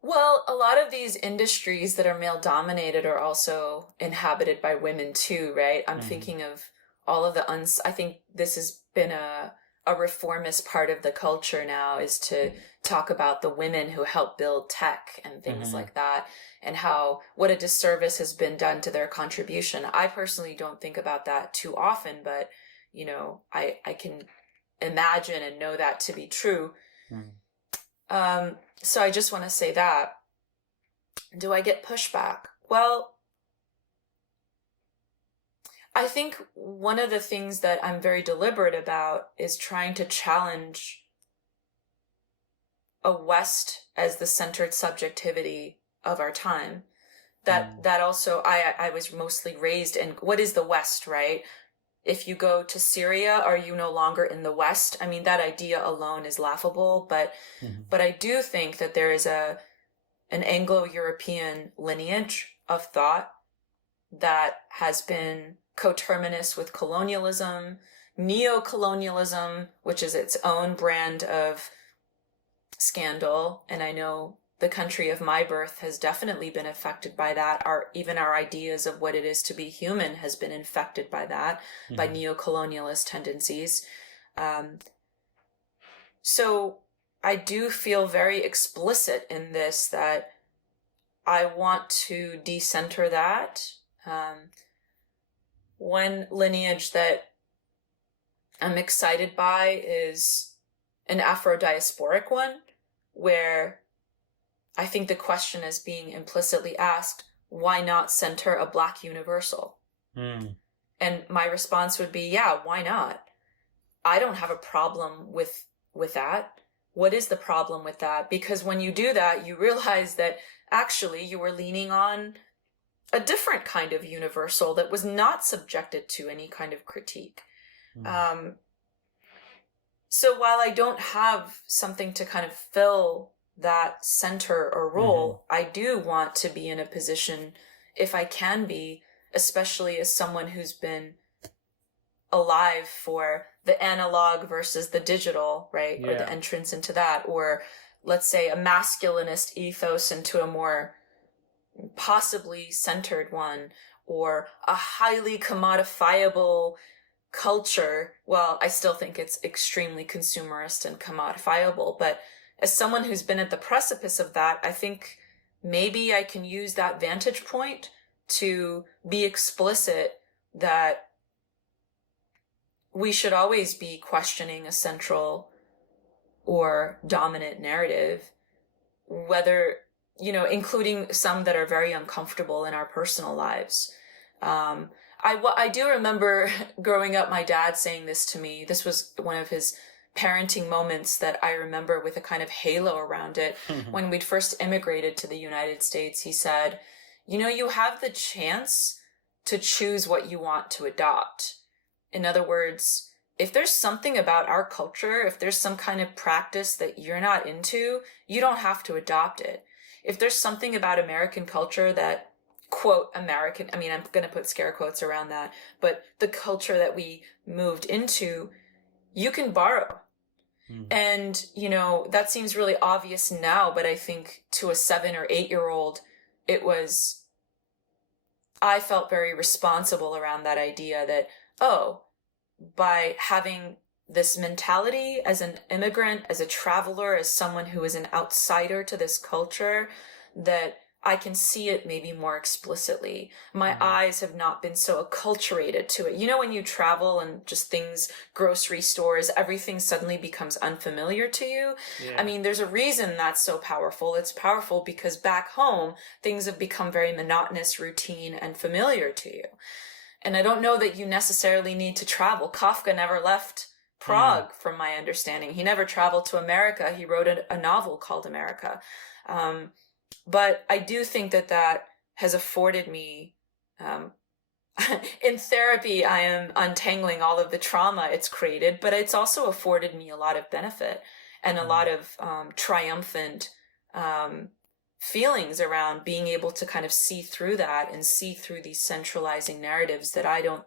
Well, a lot of these industries that are male dominated are also inhabited by women too, right? I'm thinking of all of I think this has been a reformist part of the culture now, is to talk about the women who help build tech and things like that, and what a disservice has been done to their contribution. I personally don't think about that too often, but, I can imagine and know that to be true. So I just want to say that. Do I get pushback? Well, I think one of the things that I'm very deliberate about is trying to challenge a West as the centered subjectivity of our time. That also, I was mostly raised in, what is the West, right? if you go to Syria, are you no longer in the West? I mean, that idea alone is laughable, but I do think that there is an Anglo-European lineage of thought that has been coterminous with colonialism, neo-colonialism, which is its own brand of scandal. And I know the country of my birth has definitely been affected by that. Even our ideas of what it is to be human has been infected by that, by neo-colonialist tendencies. So I do feel very explicit in this that I want to decenter that. One lineage that I'm excited by is an Afro-diasporic one, where I think the question is being implicitly asked, why not center a Black universal? And my response would be, yeah, why not? I don't have a problem with that. What is the problem with that? Because when you do that, you realize that actually you were leaning on a different kind of universal that was not subjected to any kind of critique. So while I don't have something to kind of fill that center or role, I do want to be in a position, if I can be, especially as someone who's been alive for the analog versus the digital, right? Or the entrance into that, or let's say a masculinist ethos into a more possibly centered one, or a highly commodifiable culture. Well, I still think it's extremely consumerist and commodifiable, but as someone who's been at the precipice of that, I think maybe I can use that vantage point to be explicit that we should always be questioning a central or dominant narrative, whether, including some that are very uncomfortable in our personal lives. I do remember growing up, my dad saying this to me. This was one of his parenting moments that I remember with a kind of halo around it. When we'd first immigrated to the United States, he said, you have the chance to choose what you want to adopt. In other words, if there's something about our culture, if there's some kind of practice that you're not into, you don't have to adopt it. If there's something about American culture that, quote, American, I'm going to put scare quotes around that, but the culture that we moved into, you can borrow. And, that seems really obvious now, but I think to a 7 or 8-year-old, I felt very responsible around that idea that, by having this mentality as an immigrant, as a traveler, as someone who is an outsider to this culture, that I can see it maybe more explicitly. My eyes have not been so acculturated to it. When you travel and just things, grocery stores, everything suddenly becomes unfamiliar to you. I mean, there's a reason that's so powerful. It's powerful because back home, things have become very monotonous, routine, and familiar to you. And I don't know that you necessarily need to travel. Kafka never left Prague, from my understanding. He never traveled to America. He wrote a novel called America. But I do think that has afforded me, in therapy, I am untangling all of the trauma it's created, but it's also afforded me a lot of benefit and a lot of triumphant feelings around being able to kind of see through that and see through these centralizing narratives that I don't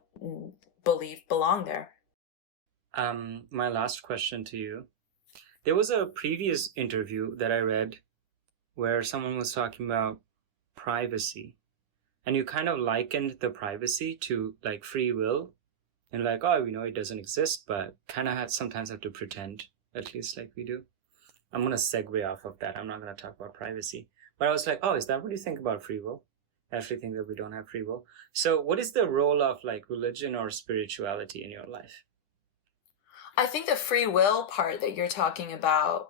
believe belong there. My last question to you. There was a previous interview that I read where someone was talking about privacy, and you kind of likened the privacy to like free will, and like, it doesn't exist, but kind of sometimes have to pretend, at least like we do. I'm going to segue off of that. I'm not going to talk about privacy, but I was like, is that what you think about free will? I actually think that we don't have free will. So what is the role of like religion or spirituality in your life? I think the free will part that you're talking about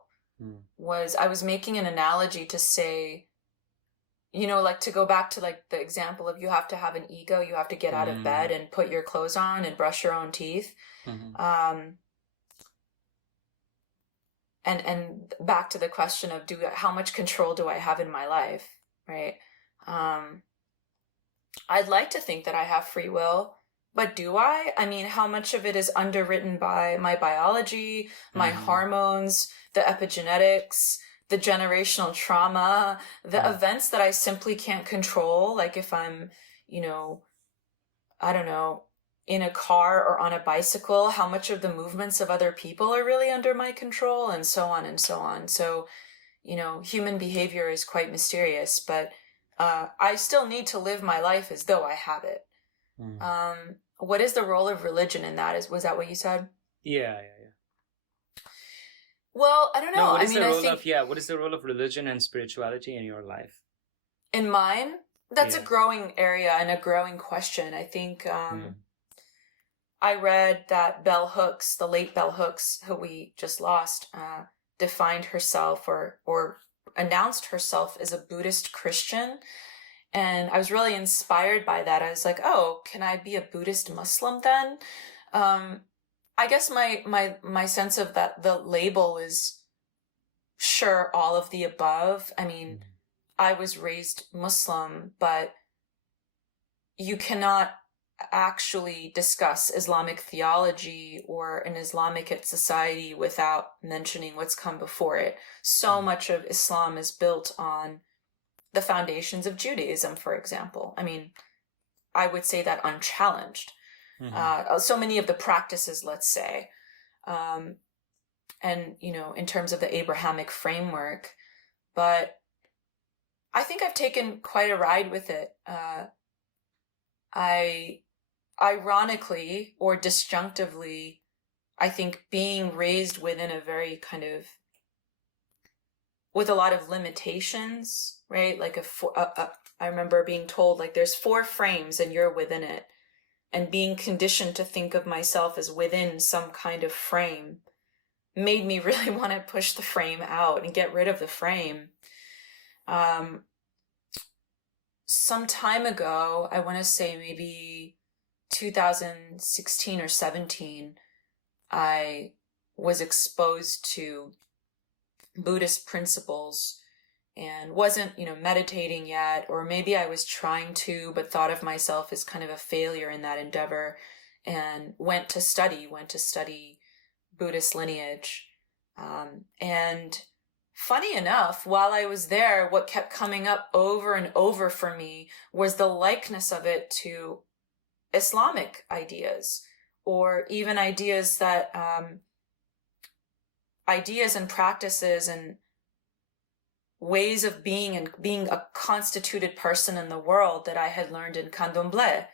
I was making an analogy to say, like to go back to like the example of you have to have an ego, you have to get out of bed and put your clothes on and brush your own teeth. And back to the question of how much control do I have in my life, right? I'd like to think that I have free will. But do I? I mean, how much of it is underwritten by my biology, my hormones, the epigenetics, the generational trauma, the events that I simply can't control? Like if I'm, I don't know, in a car or on a bicycle, how much of the movements of other people are really under my control, and so on and so on. So, human behavior is quite mysterious, but I still need to live my life as though I have it. What is the role of religion in that? Was that what you said? Yeah. Well, I don't know. No, what is the role of religion and spirituality in your life? In mine, that's a growing area and a growing question. I think I read that Bell Hooks, the late Bell Hooks, who we just lost, defined herself or announced herself as a Buddhist Christian. And I was really inspired by that. I was like, oh, can I be a Buddhist Muslim then? I guess my sense of that, the label is sure, all of the above. I mean, I was raised Muslim, but you cannot actually discuss Islamic theology or an Islamic society without mentioning what's come before it. So much of Islam is built on the foundations of Judaism, for example. I mean, I would say that unchallenged. So many of the practices, let's say, and, in terms of the Abrahamic framework, but I think I've taken quite a ride with it. Ironically or disjunctively, I think being raised within a very kind of, with a lot of limitations, right? Like I remember being told, like, there's 4 frames and you're within it. And being conditioned to think of myself as within some kind of frame made me really want to push the frame out and get rid of the frame. Some time ago, I want to say maybe 2016 or 17, I was exposed to Buddhist principles and wasn't, meditating yet, or maybe I was trying to, but thought of myself as kind of a failure in that endeavor, and went to study Buddhist lineage. And funny enough, while I was there, what kept coming up over and over for me was the likeness of it to Islamic ideas, or even ideas that, ideas and practices and ways of being and being a constituted person in the world that I had learned in Candomblé,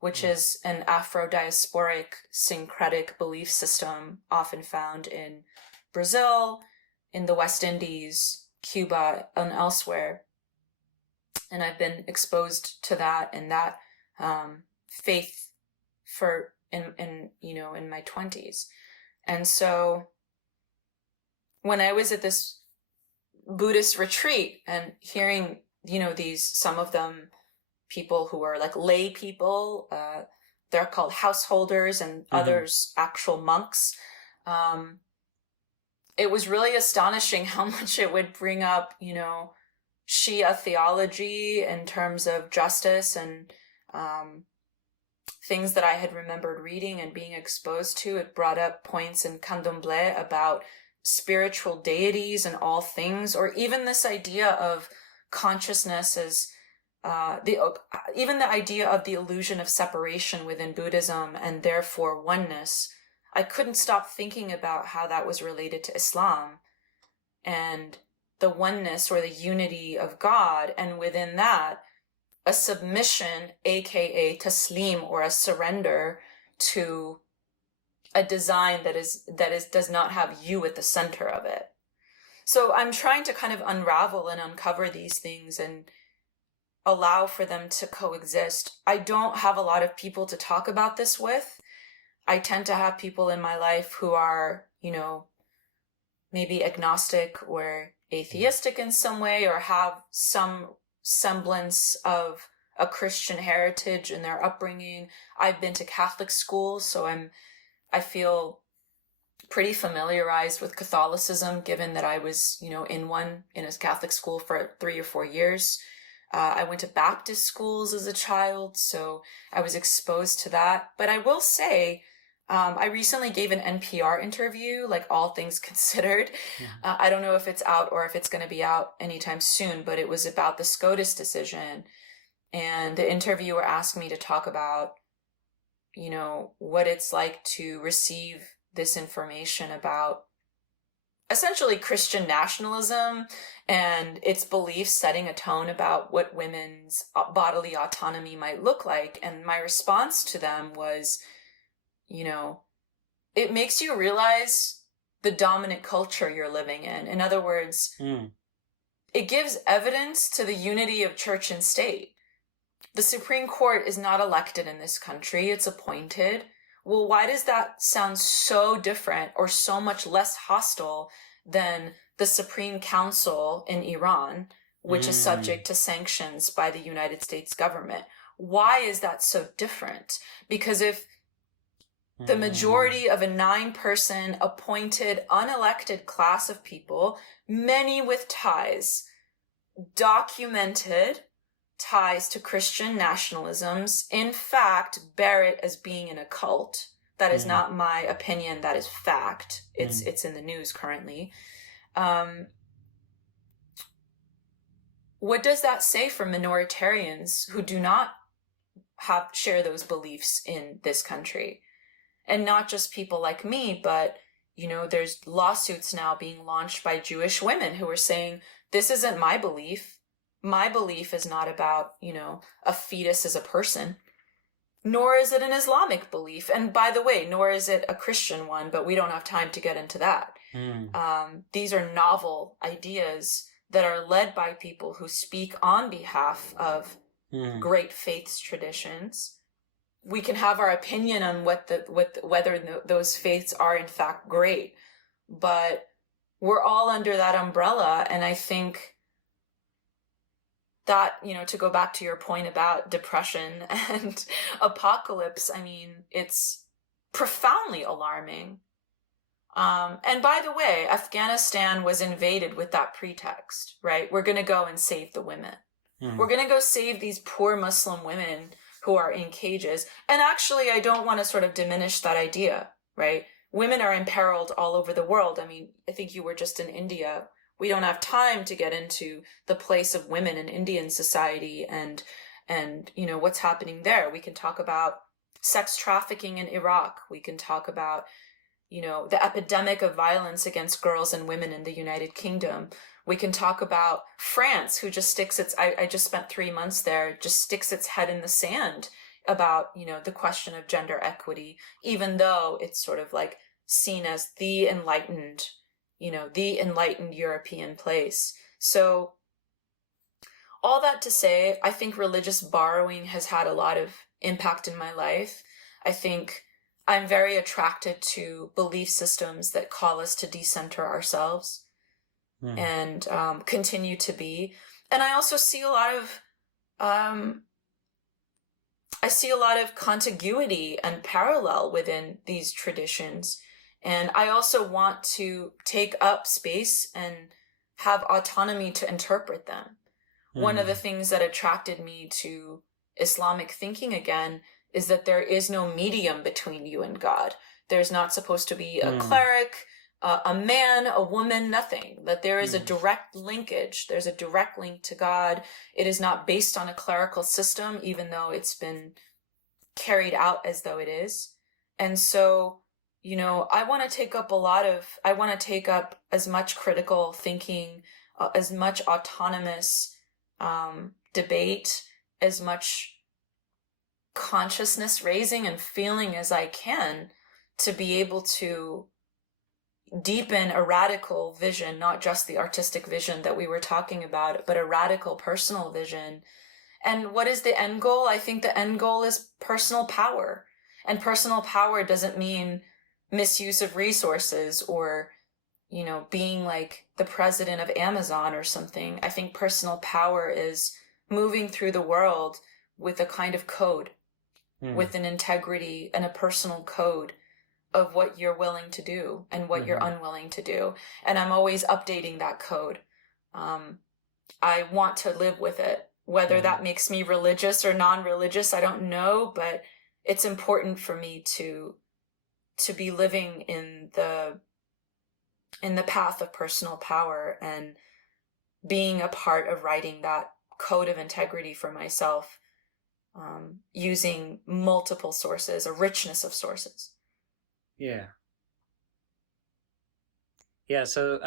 which is an Afro-diasporic syncretic belief system often found in Brazil, in the West Indies, Cuba, and elsewhere. And I've been exposed to that and that faith in my 20s. And so when I was at this Buddhist retreat and hearing, some of them people who are like lay people, they're called householders, and others actual monks. It was really astonishing how much it would bring up, Shia theology in terms of justice and things that I had remembered reading and being exposed to. It brought up points in Candomblé about spiritual deities and all things, or even this idea of consciousness as even the idea of the illusion of separation within Buddhism and therefore oneness. I couldn't stop thinking about how that was related to Islam and the oneness or the unity of God, and within that a submission, aka taslim, or a surrender to a design that does not have you at the center of it. So I'm trying to kind of unravel and uncover these things and allow for them to coexist. I don't have a lot of people to talk about this with. I tend to have people in my life who are, maybe agnostic or atheistic in some way, or have some semblance of a Christian heritage in their upbringing. I've been to Catholic school, so I feel pretty familiarized with Catholicism, given that I was, in a Catholic school for 3 or 4 years. I went to Baptist schools as a child, so I was exposed to that. But I will say, I recently gave an NPR interview, like All Things Considered. I don't know if it's out or if it's going to be out anytime soon, but it was about the SCOTUS decision. And the interviewer asked me to talk about, what it's like to receive this information about essentially Christian nationalism and its beliefs setting a tone about what women's bodily autonomy might look like. And my response to them was, it makes you realize the dominant culture you're living in. In other words, it gives evidence to the unity of church and state. The Supreme Court is not elected in this country, it's appointed. Well, why does that sound so different or so much less hostile than the Supreme Council in Iran, which is subject to sanctions by the United States government? Why is that so different? Because if the majority of a 9-person appointed, unelected class of people, many with ties, documented ties to Christian nationalisms, in fact, bear it as being in a cult. That is not my opinion, that is fact. It's in the news currently. What does that say for minoritarians who do not share those beliefs in this country? And not just people like me, but, there's lawsuits now being launched by Jewish women who are saying, this isn't my belief. My belief is not about, a fetus as a person, nor is it an Islamic belief. And by the way, nor is it a Christian one, but we don't have time to get into that. These are novel ideas that are led by people who speak on behalf of great faiths traditions. We can have our opinion on whether those faiths are in fact great, but we're all under that umbrella. And I think that, to go back to your point about depression and apocalypse, it's profoundly alarming. And by the way, Afghanistan was invaded with that pretext, right? We're going to go and save the women. We're going to go save these poor Muslim women who are in cages. And actually, I don't want to sort of diminish that idea, right? Women are imperiled all over the world. I think you were just in India. We don't have time to get into the place of women in Indian society and what's happening there. We can talk about sex trafficking in Iraq. We can talk about, the epidemic of violence against girls and women in the United Kingdom. We can talk about France, who just I just spent 3 months there, just sticks its head in the sand about, the question of gender equity, even though it's sort of like seen as the enlightened European place. So all that to say, I think religious borrowing has had a lot of impact in my life. I think I'm very attracted to belief systems that call us to decenter ourselves and continue to be. And I also see a lot of contiguity and parallel within these traditions. And I also want to take up space and have autonomy to interpret them. One of the things that attracted me to Islamic thinking again is that there is no medium between you and God. There's not supposed to be a cleric, a man, a woman, nothing. That there is a direct linkage. There's a direct link to God. It is not based on a clerical system, even though it's been carried out as though it is. And so, I want to take up as much critical thinking, as much autonomous debate, as much consciousness raising and feeling as I can to be able to deepen a radical vision, not just the artistic vision that we were talking about, but a radical personal vision. And what is the end goal? I think the end goal is personal power. And personal power doesn't mean misuse of resources or, being like the president of Amazon or something. I think personal power is moving through the world with a kind of code, with an integrity and a personal code of what you're willing to do and what you're unwilling to do. And I'm always updating that code. I want to live with it. Whether that makes me religious or non-religious, I don't know, but it's important for me to be living in the path of personal power and being a part of writing that code of integrity for myself, using multiple sources, a richness of sources. Yeah. So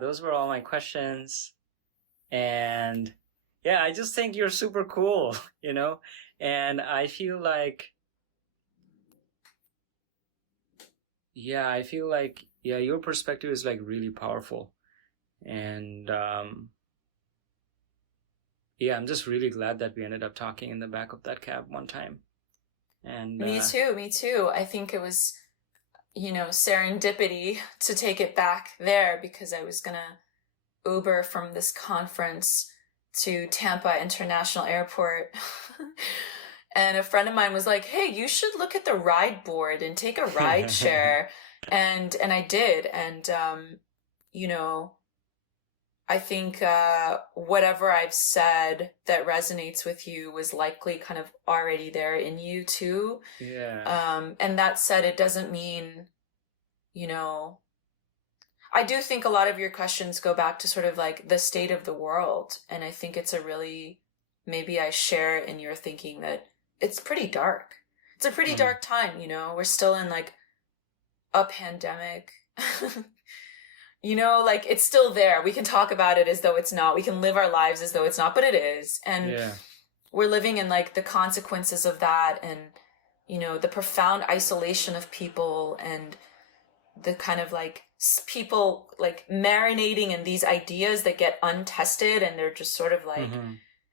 those were all my questions. And yeah, I just think you're super cool, and I feel like your perspective is like really powerful. And I'm just really glad that we ended up talking in the back of that cab one time. And me too. I think it was, serendipity to take it back there, because I was gonna Uber from this conference to Tampa International Airport. And a friend of mine was like, hey, you should look at the ride board and take a ride share. And I did. And, I think whatever I've said that resonates with you was likely kind of already there in you too. Yeah. And that said, it doesn't mean, I do think a lot of your questions go back to sort of like the state of the world. And I think it's maybe I share in your thinking that it's pretty dark. It's a pretty dark time, we're still in like a pandemic. Like it's still there. We can talk about it as though it's not. We can live our lives as though it's not, but it is. And we're living in like the consequences of that, and, the profound isolation of people, and the kind of like people like marinating in these ideas that get untested, and they're just sort of like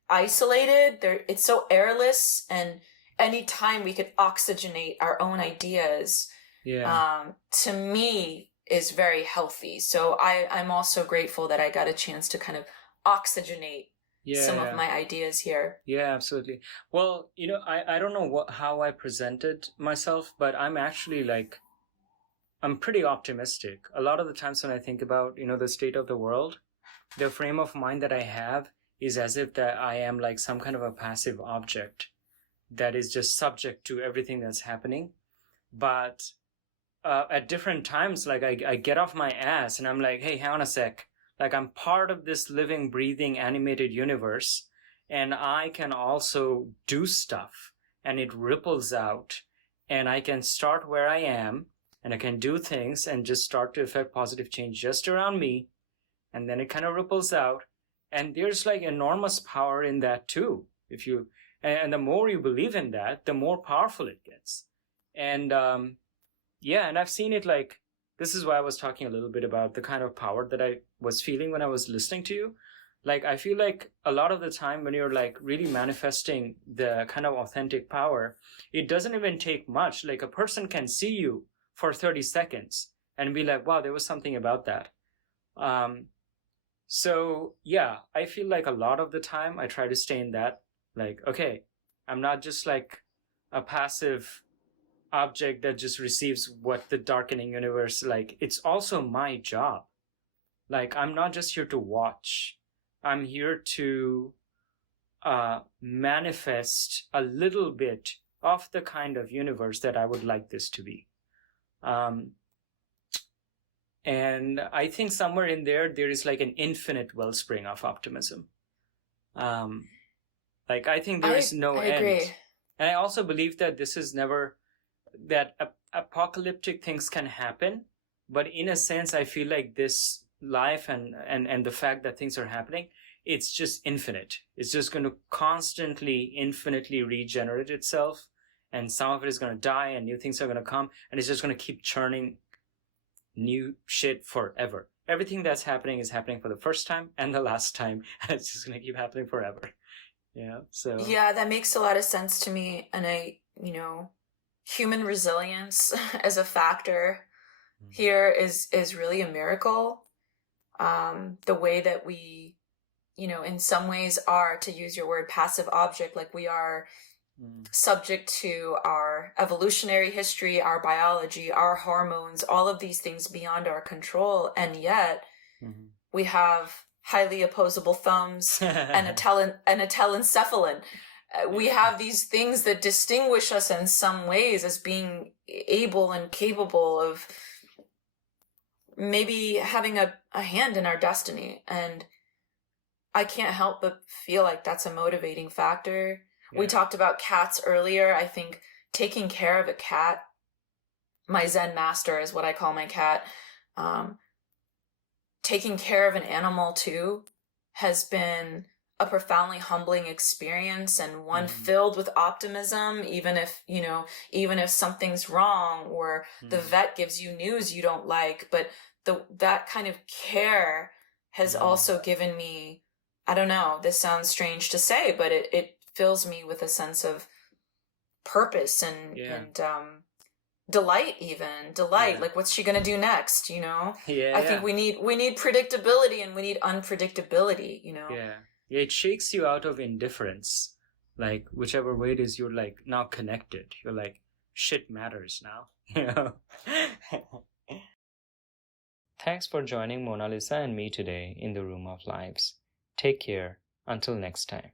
isolated. It's so airless, and anytime we could oxygenate our own ideas, to me is very healthy. So I'm also grateful that I got a chance to kind of oxygenate some of my ideas here. Yeah, absolutely. Well, I don't know how I presented myself, but I'm actually like, I'm pretty optimistic. A lot of the times when I think about, the state of the world, the frame of mind that I have is as if that I am like some kind of a passive object that is just subject to everything that's happening. But at different times, like I get off my ass and I'm like, hey, hang on a sec. Like I'm part of this living, breathing, animated universe, and I can also do stuff, and it ripples out, and I can start where I am, and I can do things and just start to affect positive change just around me, and then it kind of ripples out, and there's like enormous power in that too. And the more you believe in that, the more powerful it gets. And and I've seen it like, this is why I was talking a little bit about the kind of power that I was feeling when I was listening to you. Like, I feel like a lot of the time when you're like really manifesting the kind of authentic power, it doesn't even take much. Like a person can see you for 30 seconds and be like, wow, there was something about that. So yeah, I feel like a lot of the time I try to stay in that, like, okay, I'm not just like a passive object that just receives what the darkening universe, like, it's also my job. Like, I'm not just here to watch. I'm here to manifest a little bit of the kind of universe that I would like this to be. And I think somewhere in there is like an infinite wellspring of optimism. Like, I think there is no end. Agree. And I also believe that this is never, that apocalyptic things can happen, but in a sense, I feel like this life and the fact that things are happening, it's just infinite. It's just going to constantly, infinitely regenerate itself, and some of it is going to die and new things are going to come, and it's just going to keep churning new shit forever. Everything that's happening is happening for the first time and the last time, and it's just going to keep happening forever. So yeah, that makes a lot of sense to me. And human resilience as a factor here is really a miracle. The way that we, in some ways are, to use your word, passive object, like we are subject to our evolutionary history, our biology, our hormones, all of these things beyond our control. And yet we have highly opposable thumbs and a telencephalon. We have these things that distinguish us in some ways as being able and capable of maybe having a hand in our destiny. And I can't help but feel like that's a motivating factor. Yeah. We talked about cats earlier. I think taking care of a cat, my Zen master is what I call my cat, taking care of an animal too has been a profoundly humbling experience, and one filled with optimism, even if something's wrong or the vet gives you news you don't like. But that kind of care has also given me, I don't know, this sounds strange to say, but it fills me with a sense of purpose and delight. Like, what's she gonna do next? I think we need predictability and we need unpredictability. It shakes you out of indifference. Like, whichever way it is, you're like now connected. You're like, shit matters now. Thanks for joining Monalisa and me today in the Room of Lives. Take care. Until next time.